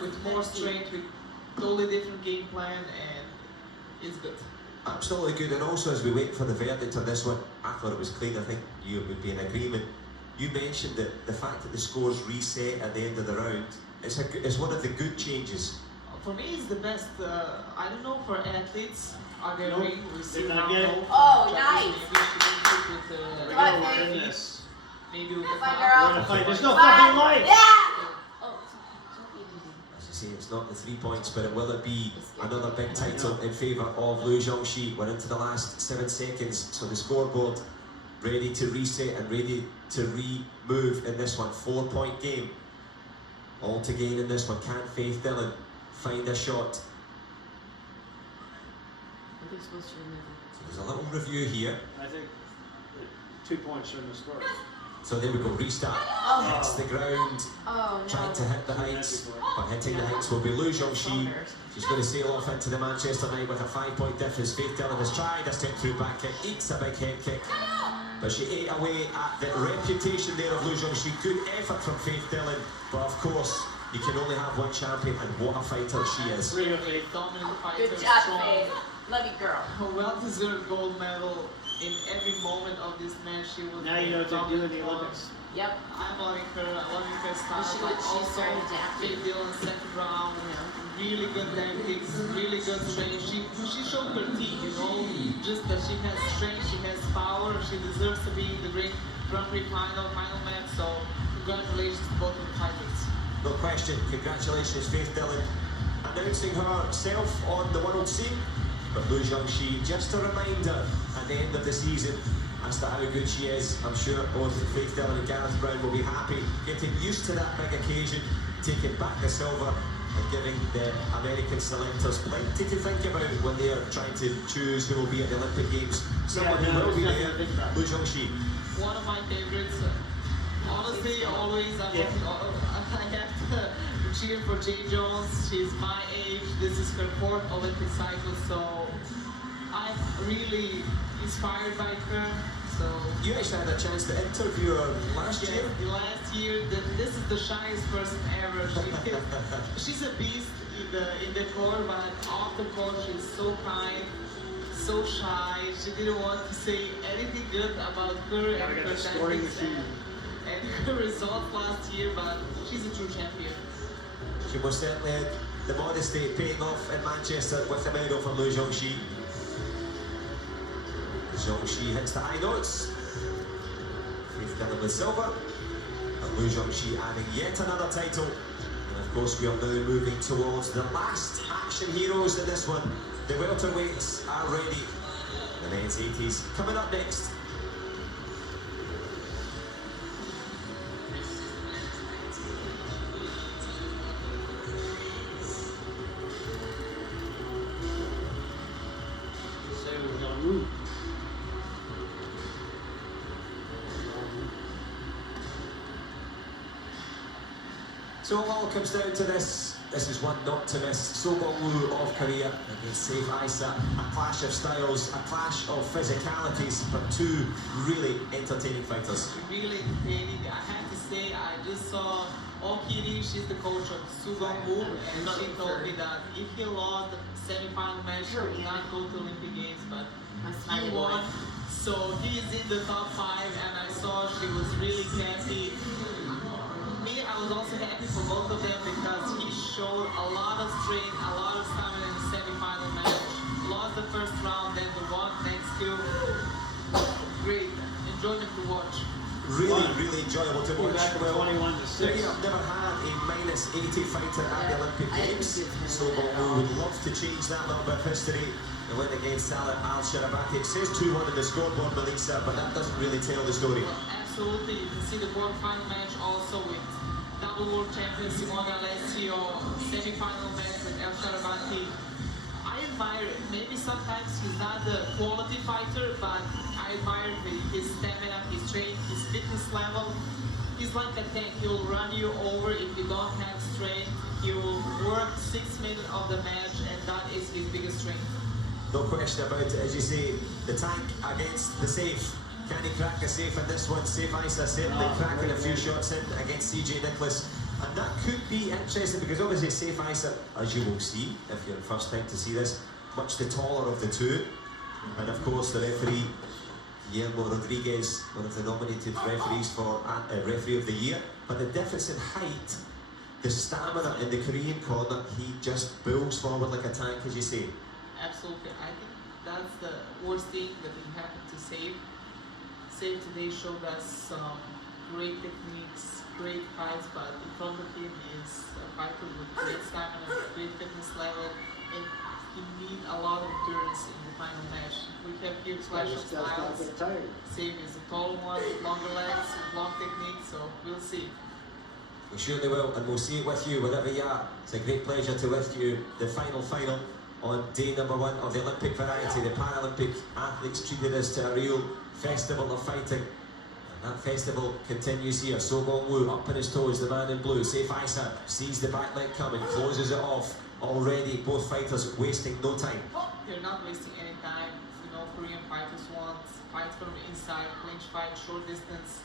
with more strength, with totally different game plan, and it's good. Absolutely good. And also, as we wait for the verdict on this one, I thought it was clean. I think you would be in agreement. You mentioned that the fact that the scores reset at the end of the round is one of the good changes. For me, it's the best. I don't know for athletes. Are they Nope, we see they're now not yet. no Oh, judges. nice. Maybe she didn't fit with Come on, We're in baby. this. maybe with the Bye, foul. girl. We're in a fight. There's no Bye. fucking life. Yeah! Oh, As you say, it's not the 3 points, but it will it be another big title in favour of Liu Zhongxi. We're into the last 7 seconds, so the scoreboard ready to reset and ready to re-move in this one. 4-point game. All to gain in this one. Can Faith Dillon find a shot? What are they supposed to remember? So there's a little review here. I think 2 points from the score. So there we go, restart. Oh. Hits the ground, Oh, no. trying to hit the heights, but hitting the heights will be Liu Zhongxi. She's going to sail off into the Manchester night with a 5-point difference. Faith Dillon has tried a step through back kick, eats a big head kick, but she ate away at the reputation there of Liu Zhongxi. Good effort from Faith Dillon, but of course, you can only have one champion, and what a fighter she is. Real Faith. Dominant fighter, Good job, strong, Faith. Love you, girl. a well-deserved gold medal in every moment of this match. She was Now you know what they're doing in the dominant. Olympics. Yep. I'm loving her. I'm loving her style. She but she's also starting to adapt. Faith Dillon, second round. Really good tactics, really good strength. She showed her teeth, you know, just that she has strength, she has power, she deserves to be in the Grand Prix final match. So congratulations to both of the fighters. No question, congratulations Faith Dillon announcing herself on the world scene. But Liu Zhongxi, just a reminder at the end of the season as to how good she is. I'm sure both Faith Dillon and Gareth Brown will be happy, getting used to that big occasion, taking back the silver and giving the American selectors plenty to think about when they are trying to choose who will be at the Olympic Games. Someone who will be there, Liu Zhongxi. One of my favorites. Honestly, always I have to cheer for Jane Jones. She's my age. This is her 4th Olympic cycle, so I'm really inspired by her. So You actually had a chance to interview her last year. Last year, this is the shyest person ever. She's a beast in the court, but off the court she's so kind, so shy. She didn't want to say anything good about her and her tactics and her results last year, but she's a true champion. She most certainly had the modesty paying off in Manchester with the medal for Liu Zhongxi. Zhongxi hits the high notes. Faith Dillon with silver. And Liu Zhongxi adding yet another title. And of course we are now moving towards the last action heroes in this one. The welterweights are ready. The men's 80s coming up next. So it all comes down to this. This is one not to miss. So Bong Woo of Korea against Safe Isa. A clash of styles, a clash of physicalities, but two really entertaining fighters. Really entertaining. I have to say, I just saw Okiri, she's the coach of Soo-Bong Woo, and she told me that if he lost the semi-final match, he would not go to Olympic Games, but he won. So he is in the top 5, and I saw she was really happy. Me, I was also happy for both of them because he showed a lot of strength, a lot of stamina in the semi-final match. Lost the first round, then the one next two. Great enjoyment to watch. Really enjoyable to watch. Well, 21 to 6. I've never had a minus 80 fighter at the Olympic Games. So Bong would love to change that little bit of history and win against Salah Al-Sharabati. It says 2-1 in the scoreboard, Melissa, but that doesn't really tell the story. Well, absolutely. You can see the quarterfinal match also with double world champion Simone Alessio, semi-final match with Al-Sharabati. I admire, maybe sometimes he's not a quality fighter, but I admire his stamina, his strength, his fitness level. He's like a tank. He will run you over if you don't have strength. He will work 6 minutes of the match, and that is his biggest strength. No question about it. As you say, the tank against the safe. Can he crack a safe in this one? Safe Isa certainly cracking a few shots in against CJ Nicholas. And that could be interesting because obviously Safe Isa, as you will see, if you're the first time to see this, much the taller of the two. And of course the referee, Guillermo Rodriguez, one of the nominated referees for Referee of the Year. But the difference in height, the stamina in the Korean corner, he just bulls forward like a tank, as you say. Absolutely. I think that's the worst thing that can happen to Safe. Safe today showed us some great techniques, great fights, but in front of him is a fighter with great stamina, great fitness level, and he needs a lot of endurance in the final match. We have here clash of styles. Safe is a tall one with longer legs, with long techniques, so we'll see. We surely will, and we'll see it with you wherever you are. It's a great pleasure to with you the final on day number 1 of the Olympic variety. The Paralympic athletes treated us to a real festival of fighting. And that festival continues here. So Bong Woo up on his toes, the man in blue. Safe Isa sees the back leg coming, closes it off. Already both fighters wasting no time. They're not wasting any time. You know, Korean fighters want fights from the inside, clinch fight, short distance.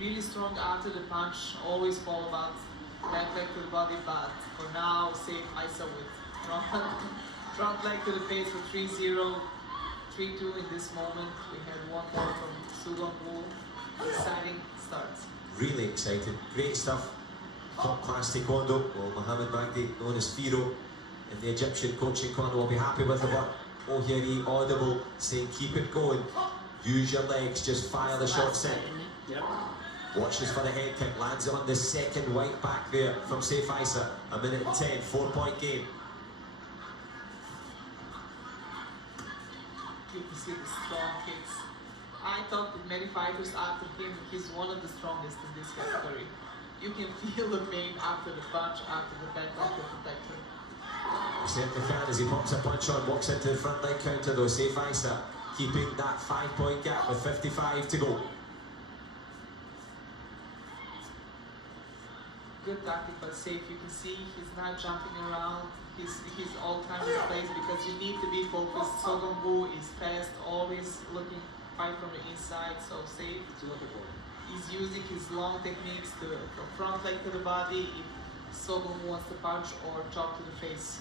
Really strong after the punch, always follow back leg to the body, but for now, Safe Isa with front leg to the face for 3-0, 3-2 in this moment. We had one more from Soo-Gun Woo. Exciting start. Really excited, great stuff. Top class Taekwondo. Well, Mohamed Magdi, known as Firo, in the Egyptian coaching corner, will be happy with the work. Ohiri audible, saying keep it going. Use your legs, just fire the shots in. Yep. Watches for the head kick, lands it on the second white back there from Safe Isa. 1 minute and 10, 4-point game. Good to see the strong kicks. I thought that many fighters after him, he's one of the strongest in this category. You can feel the pain after the punch, after the back leg protector. He certainly can as he pops a punch on, walks into the front leg counter though. Safe Isa keeping that 5-point gap with 55 to go. Good tactic, but Safe. You can see he's not jumping around. He's all time in place because you need to be focused. Soo-Gun Woo is fast, always looking fight from the inside. So Safe, he's using his long techniques from front leg to the body. If Soo-Gun Woo wants to punch or chop to the face.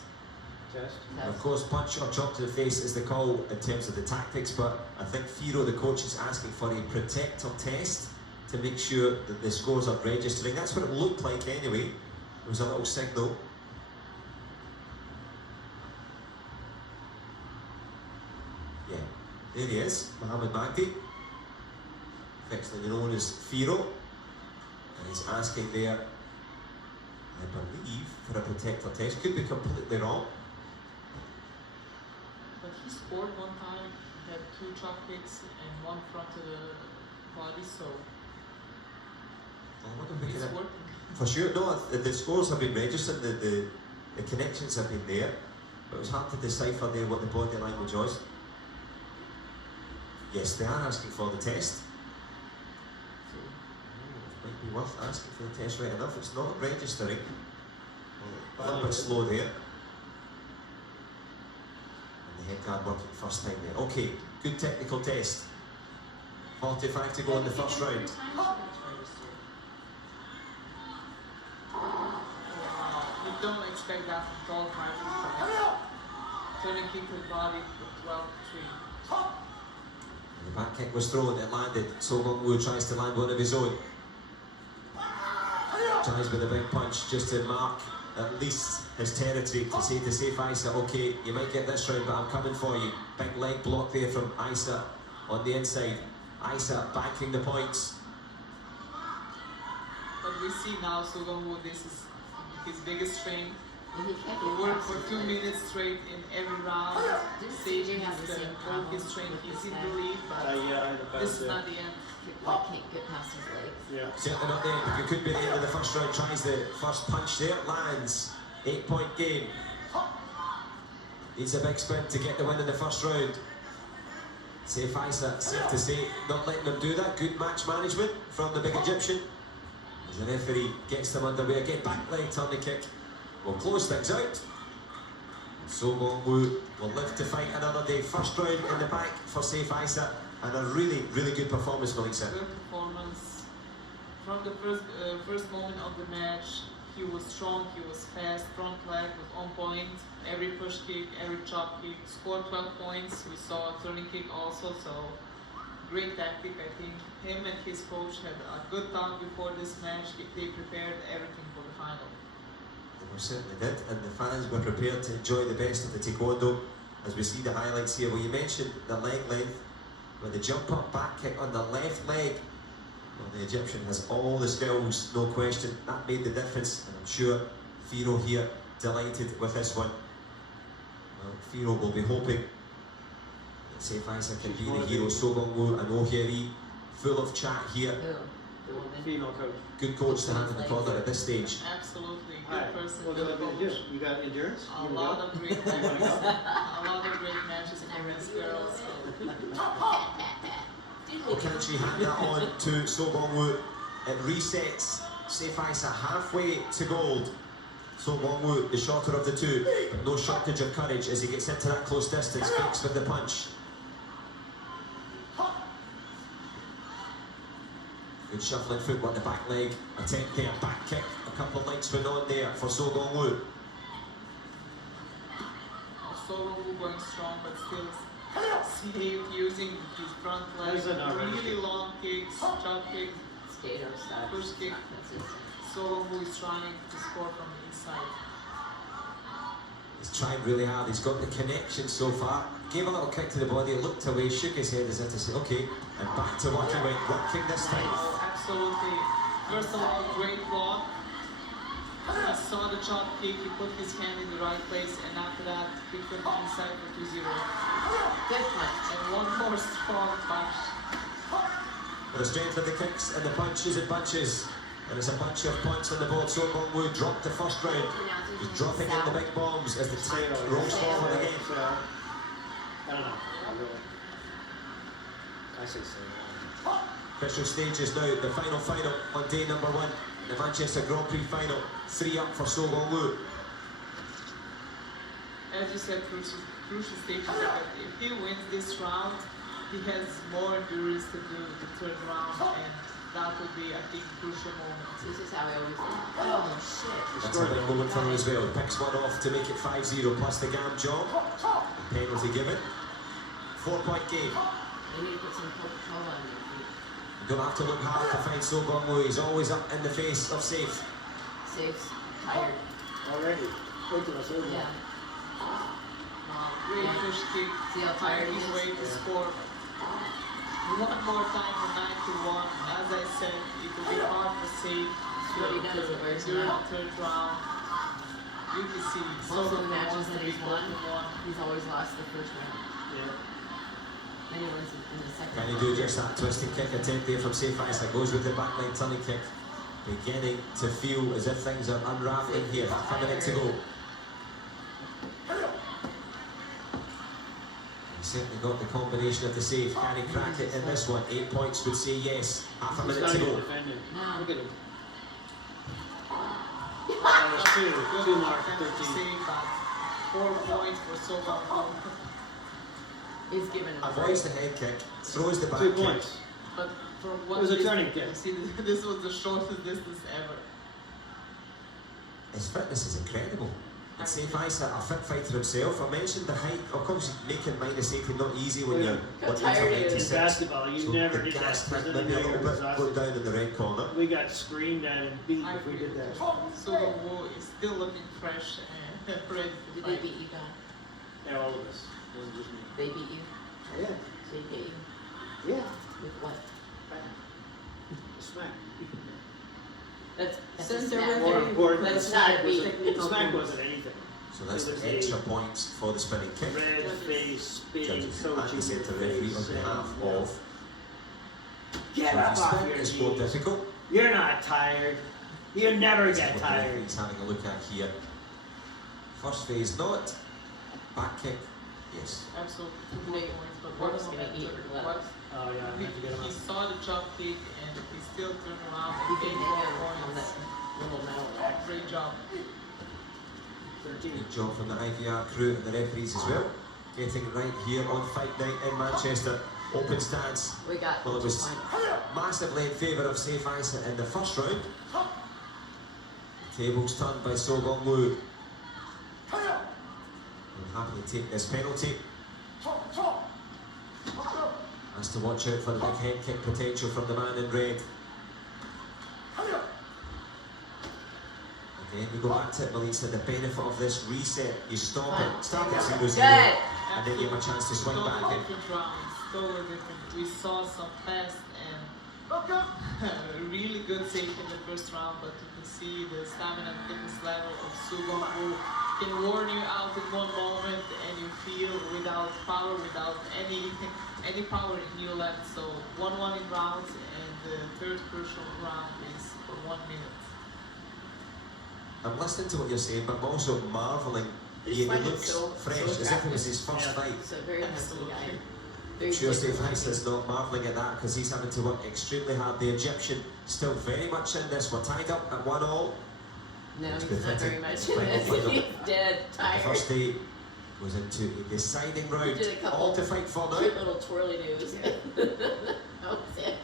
Test. Of course, punch or chop to the face is the call in terms of the tactics, but I think Firo, the coach, is asking for a protect or test to make sure that the scores are registering. That's what it looked like anyway. There was a little signal. Yeah, there he is, Mohamed Magdi, affectionately known as Firo, and he's asking there, I believe, for a protect or test. Could be completely wrong. But he scored one time, had 2 chop kicks and 1 front to the body, so it's working. For sure, no, the scores have been registered, the connections have been there, but it was hard to decipher there what the body language was. Yes, they are asking for the test. So, it might be worth asking for the test right enough. It's not registering. A little bit slow there. And the head guard working first time there. Okay, good technical test. 45 to go in the first round. You don't expect that from tall fighters. Turning kick to the body for 12-3. The back kick was thrown, it landed. Soo-Gun Woo tries to land one of his own. Tries with a big punch just to mark at least his territory, to say to Safe Isa, okay, you might get this round, but I'm coming for you. Big leg block there from Isa on the inside. Isa backing the points. But we see now Soo-Gun Woo, this is his biggest strength. To work for 2 minutes straight in every round. Saving his strength. He's in the lead, but this is not the end. Can't get past his legs. Yeah. Certainly not there, but it could be the end of the first round. Tries the first punch there, lands. 8-point game. Needs a big spin to get the win in the first round. Safe Isa, safe to say, not letting them do that. Good match management from the big Egyptian. As the referee gets them underway again, back leg turn the kick will close things out. And So Bong Woo will live to fight another day. First round in the back for Safe Isa, and a really good performance, Melissa. Good performance. From the first moment of the match, he was strong, he was fast, front leg was on point. Every push kick, every chop kick, scored 12 points. We saw a turning kick also, so great tactic. I think him and his coach had a good talk before this match. They prepared everything for the final. They certainly did, and the fans were prepared to enjoy the best of the Taekwondo. As we see the highlights here, well, you mentioned the leg length, with the jump up back kick on the left leg. Well, the Egyptian has all the skills, no question. That made the difference, and I'm sure Firo here delighted with this one. Well, Firo will be hoping that Safe Isa can be the hero. So Bong Woo and Oh Hyeri, full of chat here. Female coach. Good coach to have in the corner at this stage. Absolutely, good Alright, person, what good do you coach. do? You got endurance? A You lot wanna of great wanna matches. go? A lot of great matches for these girls. Well, can she hand that on to So Bong Woo? It resets Safe Isa halfway to gold. So Bong Woo, the shorter of the two, but no shortage of courage as he gets into that close distance, fakes with the punch. Good shuffling footwork, the back leg, attempt there, back kick, a couple of legs went on there for So Bong Woo. Solo going strong, but still safe, using his front leg, There's an really long kicks, chop kicks, Skater stuff. push kick. Consistent. Solo who is trying to score from the inside. He's tried really hard, he's got the connection so far. Gave a little kick to the body, looked away, shook his head as if to say, okay, and back to work he went, working this time. Oh, absolutely. First of all, great block. He saw the chop kick, he put his hand in the right place, and after that, he put the inside for 2-0. Good punch. And one more strong punch. With the strength of the kicks and the punches and bunches. And it's a bunch of points on the board. So Bong Woo dropped the first round. He's dropping in the big bombs as the tank rolls forward again. I don't know. I say so. Official stages now, the final on day number 1. The Manchester Grand Prix final. 3 up for So Bong Woo. As you said, crucial stages, but if he wins this round, he has more endurance to do the third round, and that would be, I think, a crucial moment. This is how I always think. Oh, shit. That's a big moment for him as well. Picks one off to make it 5-0 plus the gam job. The penalty given. 4-point game. They need to put some Coca-Cola on your feet. You don't have to look hard to find So Bong Woo. He's always up in the face of Safe. Safe's tired. Already. Wait till I say Yeah. that. Great push kick, See how tired find he his is? way to score. One more time for 9-1. As I said, it will be hard for Safe What he does, he wears during him out. the third round. You can see Most of the matches that he's won, won. he's always lost the first round. Yeah. Then he wins in the second Can he round. do just that twisting kick attempt there from Safe Isa? Goes with the backline turning kick. Beginning to feel as if things are unraveling here. Half a minute to go. He's certainly got the combination of the Safe. Can he crack it in this one? 8 points would say yes. Half a He's minute not to even go. defending. No. Look at him. That was two. Two more. Attempt to 13. save, but 4 points for So Bong Woo. He's given him a break. Avoids the head kick. Throws the back 2 kick. points. But from It what was a turning kick. you see, this was the shortest distance ever. His fitness is incredible. And Safe Isa, a fit fighter himself. I mentioned the height. Of course, making -80 not easy when you're How 1 tired meter he is. 96. In basketball, you never the did that. gas tank Because then maybe a you're little bit exhausted. put down in the red corner. We got screamed at and beat I if we did that. So Bong Woo is still looking fresh and ready to Did they fight. beat you, God? Yeah, all of us. It wasn't just me. They beat you? Yeah. They get you? Yeah. With what? Smack. That's a Center snap. More important. That's not a beat. Smack wasn't anything. So that's It was the extra points for the spinning kick. Red face, spitting, Judges and coaching the your centre referee on face. behalf of. Get So up the off spin your is more knees. difficult. You're not tired. You never This is get what the tired. referee's having a look at here. First phase not. Back kick, yes. Absolutely. You know, Points, but we're one just gonna eat your what gloves. Oh yeah, I he, have to get him he up. saw the jump kick and he still turned around You and can gave hang 4 on points. that little metal rack. Great job. 13. Good job from the IVR crew and the referees as well. Getting it right here on Fight Night in Manchester. Open stance. We got Well, it was fine. massively in favour of Safe Isa in the first round. The tables turned by So Gong Woo. I'm happy to take this penalty. Has to watch out for the big head kick potential from the man in red. Again, we go back to it, Melissa, the benefit of this reset. You stop it, start at 0-0, Good. and then you have a chance to swing back in. Different rounds, totally different. We saw some fast and really good safety in the first round, but you can see the stamina and fitness level of Sugong who can worn you out in one moment and you feel without power, without any power in you left. So 1-1 in rounds, and the third crucial round is for 1 minute. I'm listening to what you're saying, but I'm also marvelling. He find it looks so fresh, as if it attractive. was his first fight. He's a very handsome guy. I'm Very sure Safe good. Isa's not marvelling at that because he's having to work extremely hard. The Egyptian still very much in this. We're tied up at 1-1. No, It's he's not very pathetic. much It's in quite this. awful. He's dead, The tired. first day was into a deciding round. did a couple All to fight for now. Cute little twirly doos. That was it.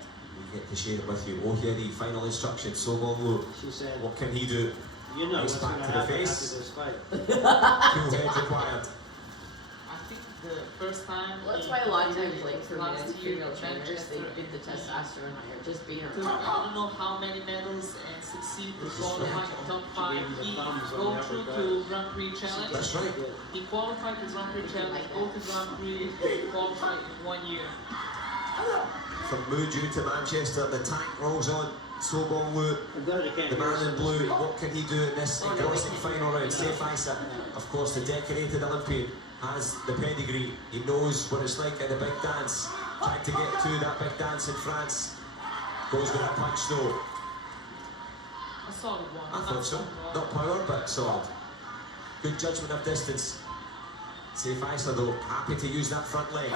We get to share it with you. Oh, here the final instructions. So Gong Woo. She said, What can he do? you know Nice what's going back to to the happen face. after this fight. Cool head required. I think the first time. Well, that's he why a lot of did times, it like for last men, year female in trainers, they Manchester, get the testosterone higher just being took around. I don't know how many medals and succeed to qualify in top 5. gave him the He thumbs on go the through upper to Grand Prix Challenge. That's right. He qualified to Grand Prix Challenge, go to Grand Prix, qualify in 1 year. From Muju to Manchester, the tank rolls on. So Gong Woo. I'm glad you can't The hear man us in on blue, this. what can he do in this Oh, no, engrossing we can't. final round? Safe Isa, of course, the decorated Olympian, has the pedigree. He knows what it's like at the big dance. Trying to get to that big dance in France. Goes with a punch though. A solid one. I thought so. Not power, but solid. Good judgment of distance. Safe Isa though, happy to use that front leg.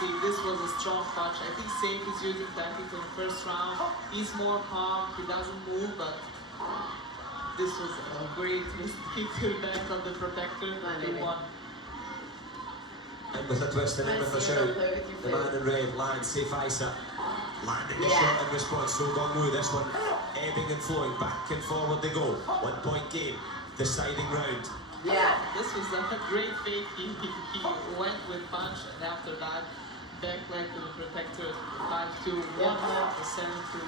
See, this was a strong punch. I think Safe is using tactics in the first round. He's more calm, he doesn't move, but this was a great mistake to back on the protector. They won. And with a twist and in with a shout. The man in red lands Safe Isa. Landing the shot in response. So Gong Woo, this one ebbing and flowing. Back and forward they go. 1 point game. Deciding round. Yeah. This was a great fake. He went with punch, and after that, back leg to the protector, 5-2, 1 more for 7-2.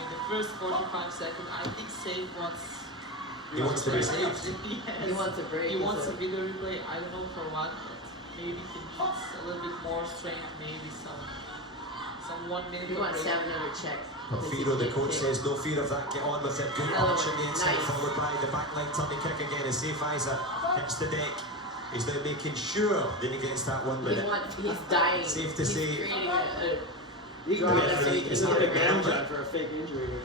In the first 45 seconds, I think Safe wants. He wants to be safe. Yes. He wants a break. He wants a video replay. I don't know for what. But maybe he needs a little bit more strength. Maybe some 1 minute. He of wants to break. have another check. Porfido, the coach, says no fear of that. Get on with it. Good Another punch on the one. inside, Nice. followed by the back leg turning kick again. As Safe Isa hits the deck. He's now making sure that he gets that 1 minute. He's dying. Safe to he's say. creating a You can Draw get it so you can it's a get big it ground around. job for a fake injury here.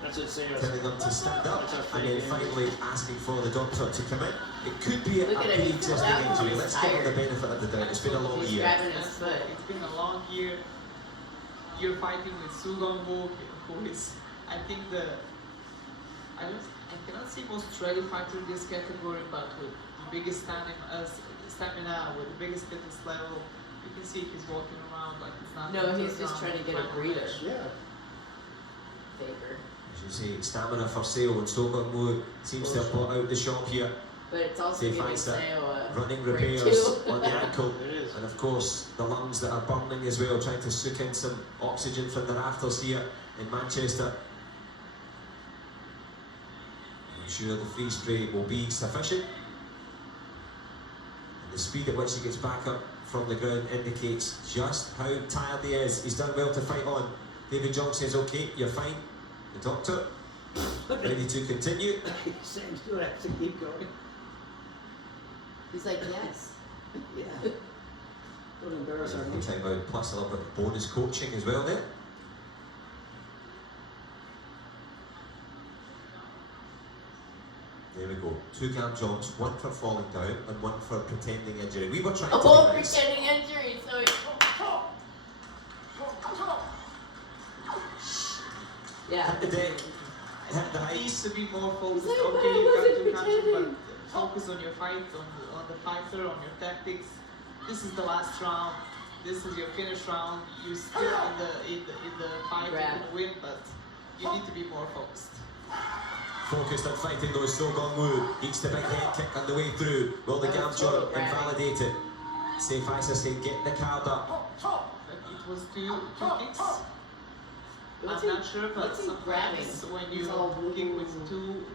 That's what Sarah Telling said. them to stand up That's our and then fake finally asking for the doctor to come in. It could be a Look at him, he's pre-existing that injury. one, Let's he's give him the tired. benefit of the doubt. It's been a long He's year. grabbing his foot. It's been a long year. You're fighting with Sugong Woo, who is, I think, I cannot say most ready fighter in this category, but with the biggest stamina, with the biggest fitness level. You can see he's walking around like he's not. No, he's just trying to get a breather. Yeah. Favor. As you say, stamina for sale, and So Gong Woo seems to have bought out the shop here. But it's also Safe giving Isa Seo a running break repairs too. on the ankle. It is. And of course, the lungs that are burning as well, trying to soak in some oxygen from the rafters here in Manchester. I'm sure the free spray will be sufficient. And the speed at which he gets back up from the ground indicates just how tired he is. He's done well to fight on. David Jong says, okay, you're fine. The doctor, ready to continue. Sam's doing it to keep going. He's like, yes. Yeah. Don't embarrass our No nation. time out, plus a little bit of bonus coaching as well there. There we go. 2 gap jumps, 1 for falling down and 1 for pretending injury. We were trying to Oh, be nice. pretending injury, so it's... Yeah. Hit the deck, hit the It height. needs to be more focused. It's like, Okay, I you got wasn't to punch, but pretending. focus on your fight, on the fighter, on your tactics. This is the last round. This is your finish round. You still in the fight, you can win, but you need to be more focused. Focused on fighting those So Gong Woo. Eats the big head kick on the way through. Will the gap jump invalidate it? Safe Isa saying get the card up. It was two kicks. What's I'm he- not sure, but what's he grabbing? sometimes when He's you all kick woo. with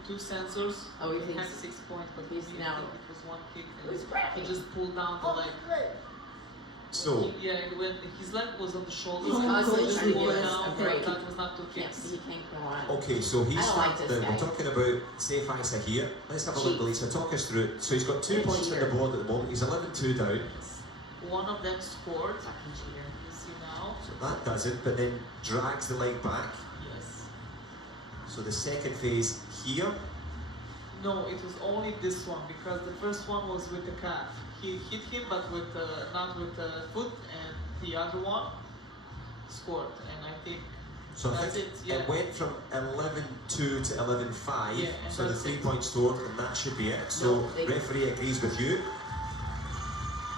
two sensors, Oh, he you thinks have 6 points, but he's he now- think it was 1 kick Who's and grabbing? he just pulled down the leg. So, Yeah, when his leg was on the shoulder, He's he constantly just trying to pulled give us down, a but break. that was not 2 Can't kicks. see, he can't go on. okay, so he's I don't like this we're guy. talking about Safe Isa here. Let's have a look, Cheat. Lisa. Talk us through it. So he's got 2 He's a points on the cheater. board at the moment. He's 11-2 down. One of them scored. Fucking cheater. You see now? So that does it, but then drags the leg back. Yes. So the second phase here. No, it was only this one because the first one was with the calf. He hit him, but with not with the foot, and the other one scored. And I think So I that's think it. Yeah. it went from 11-2 to 11-5. Yeah, and so the that's 3 it. points scored, and that should be it. So No, they- referee agrees with you.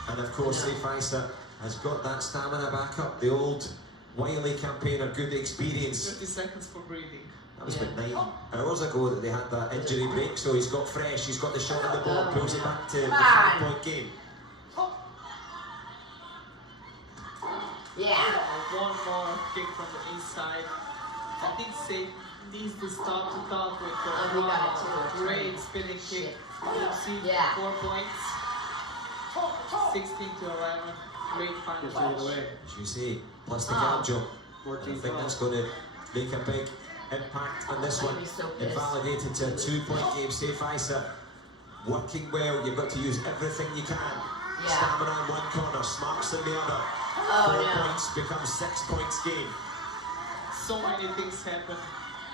And of course, No. Safe Isa has got that stamina back up. The old wily campaigner, good experience. 30 seconds for breathing. That was Yeah. about 9 hours ago that they had that injury break. So he's got fresh. He's got the shot on the board, pulls it back to the Come on. 5-point game. Yeah. One more kick from the inside. I think Safe needs to start to talk with the Oh, he got it too. great spinning kick. Shit. You see, Yeah. 4 points. 16 to 11. Great final Just take it match. away. As you say, plus the Oh. gap jump. I 14 think that's going to make a big impact on this I'm one. gonna be so pissed. Invalidated to a 2-point game. Safe Isa working well. You've got to use everything you can. Yeah. Stamina in one corner, smarts in the other. Oh, 4 no. points becomes 6 points game. So many things happen.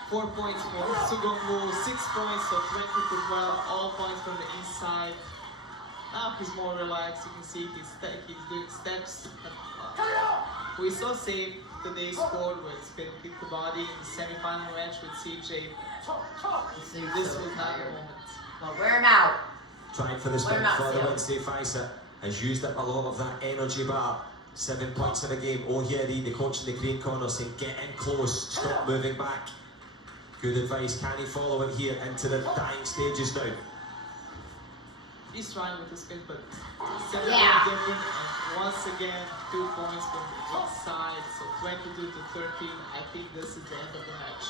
4 points for Sugong Woo, 6 points, so 20 to 12, all points from the inside. Now he's more relaxed, you can see he's doing steps. We saw Safe today scored with spin kick the body in the semi-final match with CJ. This was not the moment. Well, wear him out. Trying for the spin We're not for the sealed. win. Safe Isa has used up a lot of that energy bar. 7 points in a game. Ohieri, the coach in the green corner, saying get in close, stop moving back. Good advice. Can he follow it here into the dying stages now? He's trying with the spin, but 7 Yeah. points different. And once again, 2 points from the inside, so 22 to 13. I think this is the end of the match.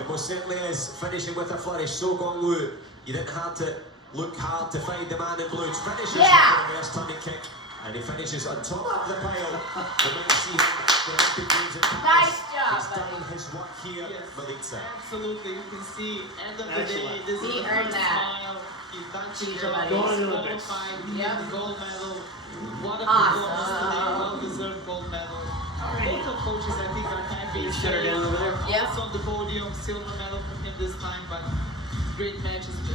It most certainly is. Finishing with a flourish. So Gong Woo. You didn't have to look hard to find the man in blue. Finishes Yeah. with a reverse turning kick. And he finishes on top of the pile. We might see him at the Olympic Games in Paris. Nice job, He's done buddy. his work here, Yes, Melitza. absolutely. You can see, end of the day, Excellent. this He is the earned first that. smile. He's done his Cheater, job. buddy. Going He's Olympics. qualified. He Yep. has the gold medal. What a Awesome. performance today. Well-deserved gold medal. Both the coaches, I think, are happy. Shut her down over there. Yep. Also on the podium, silver medal for him this time, but great matches.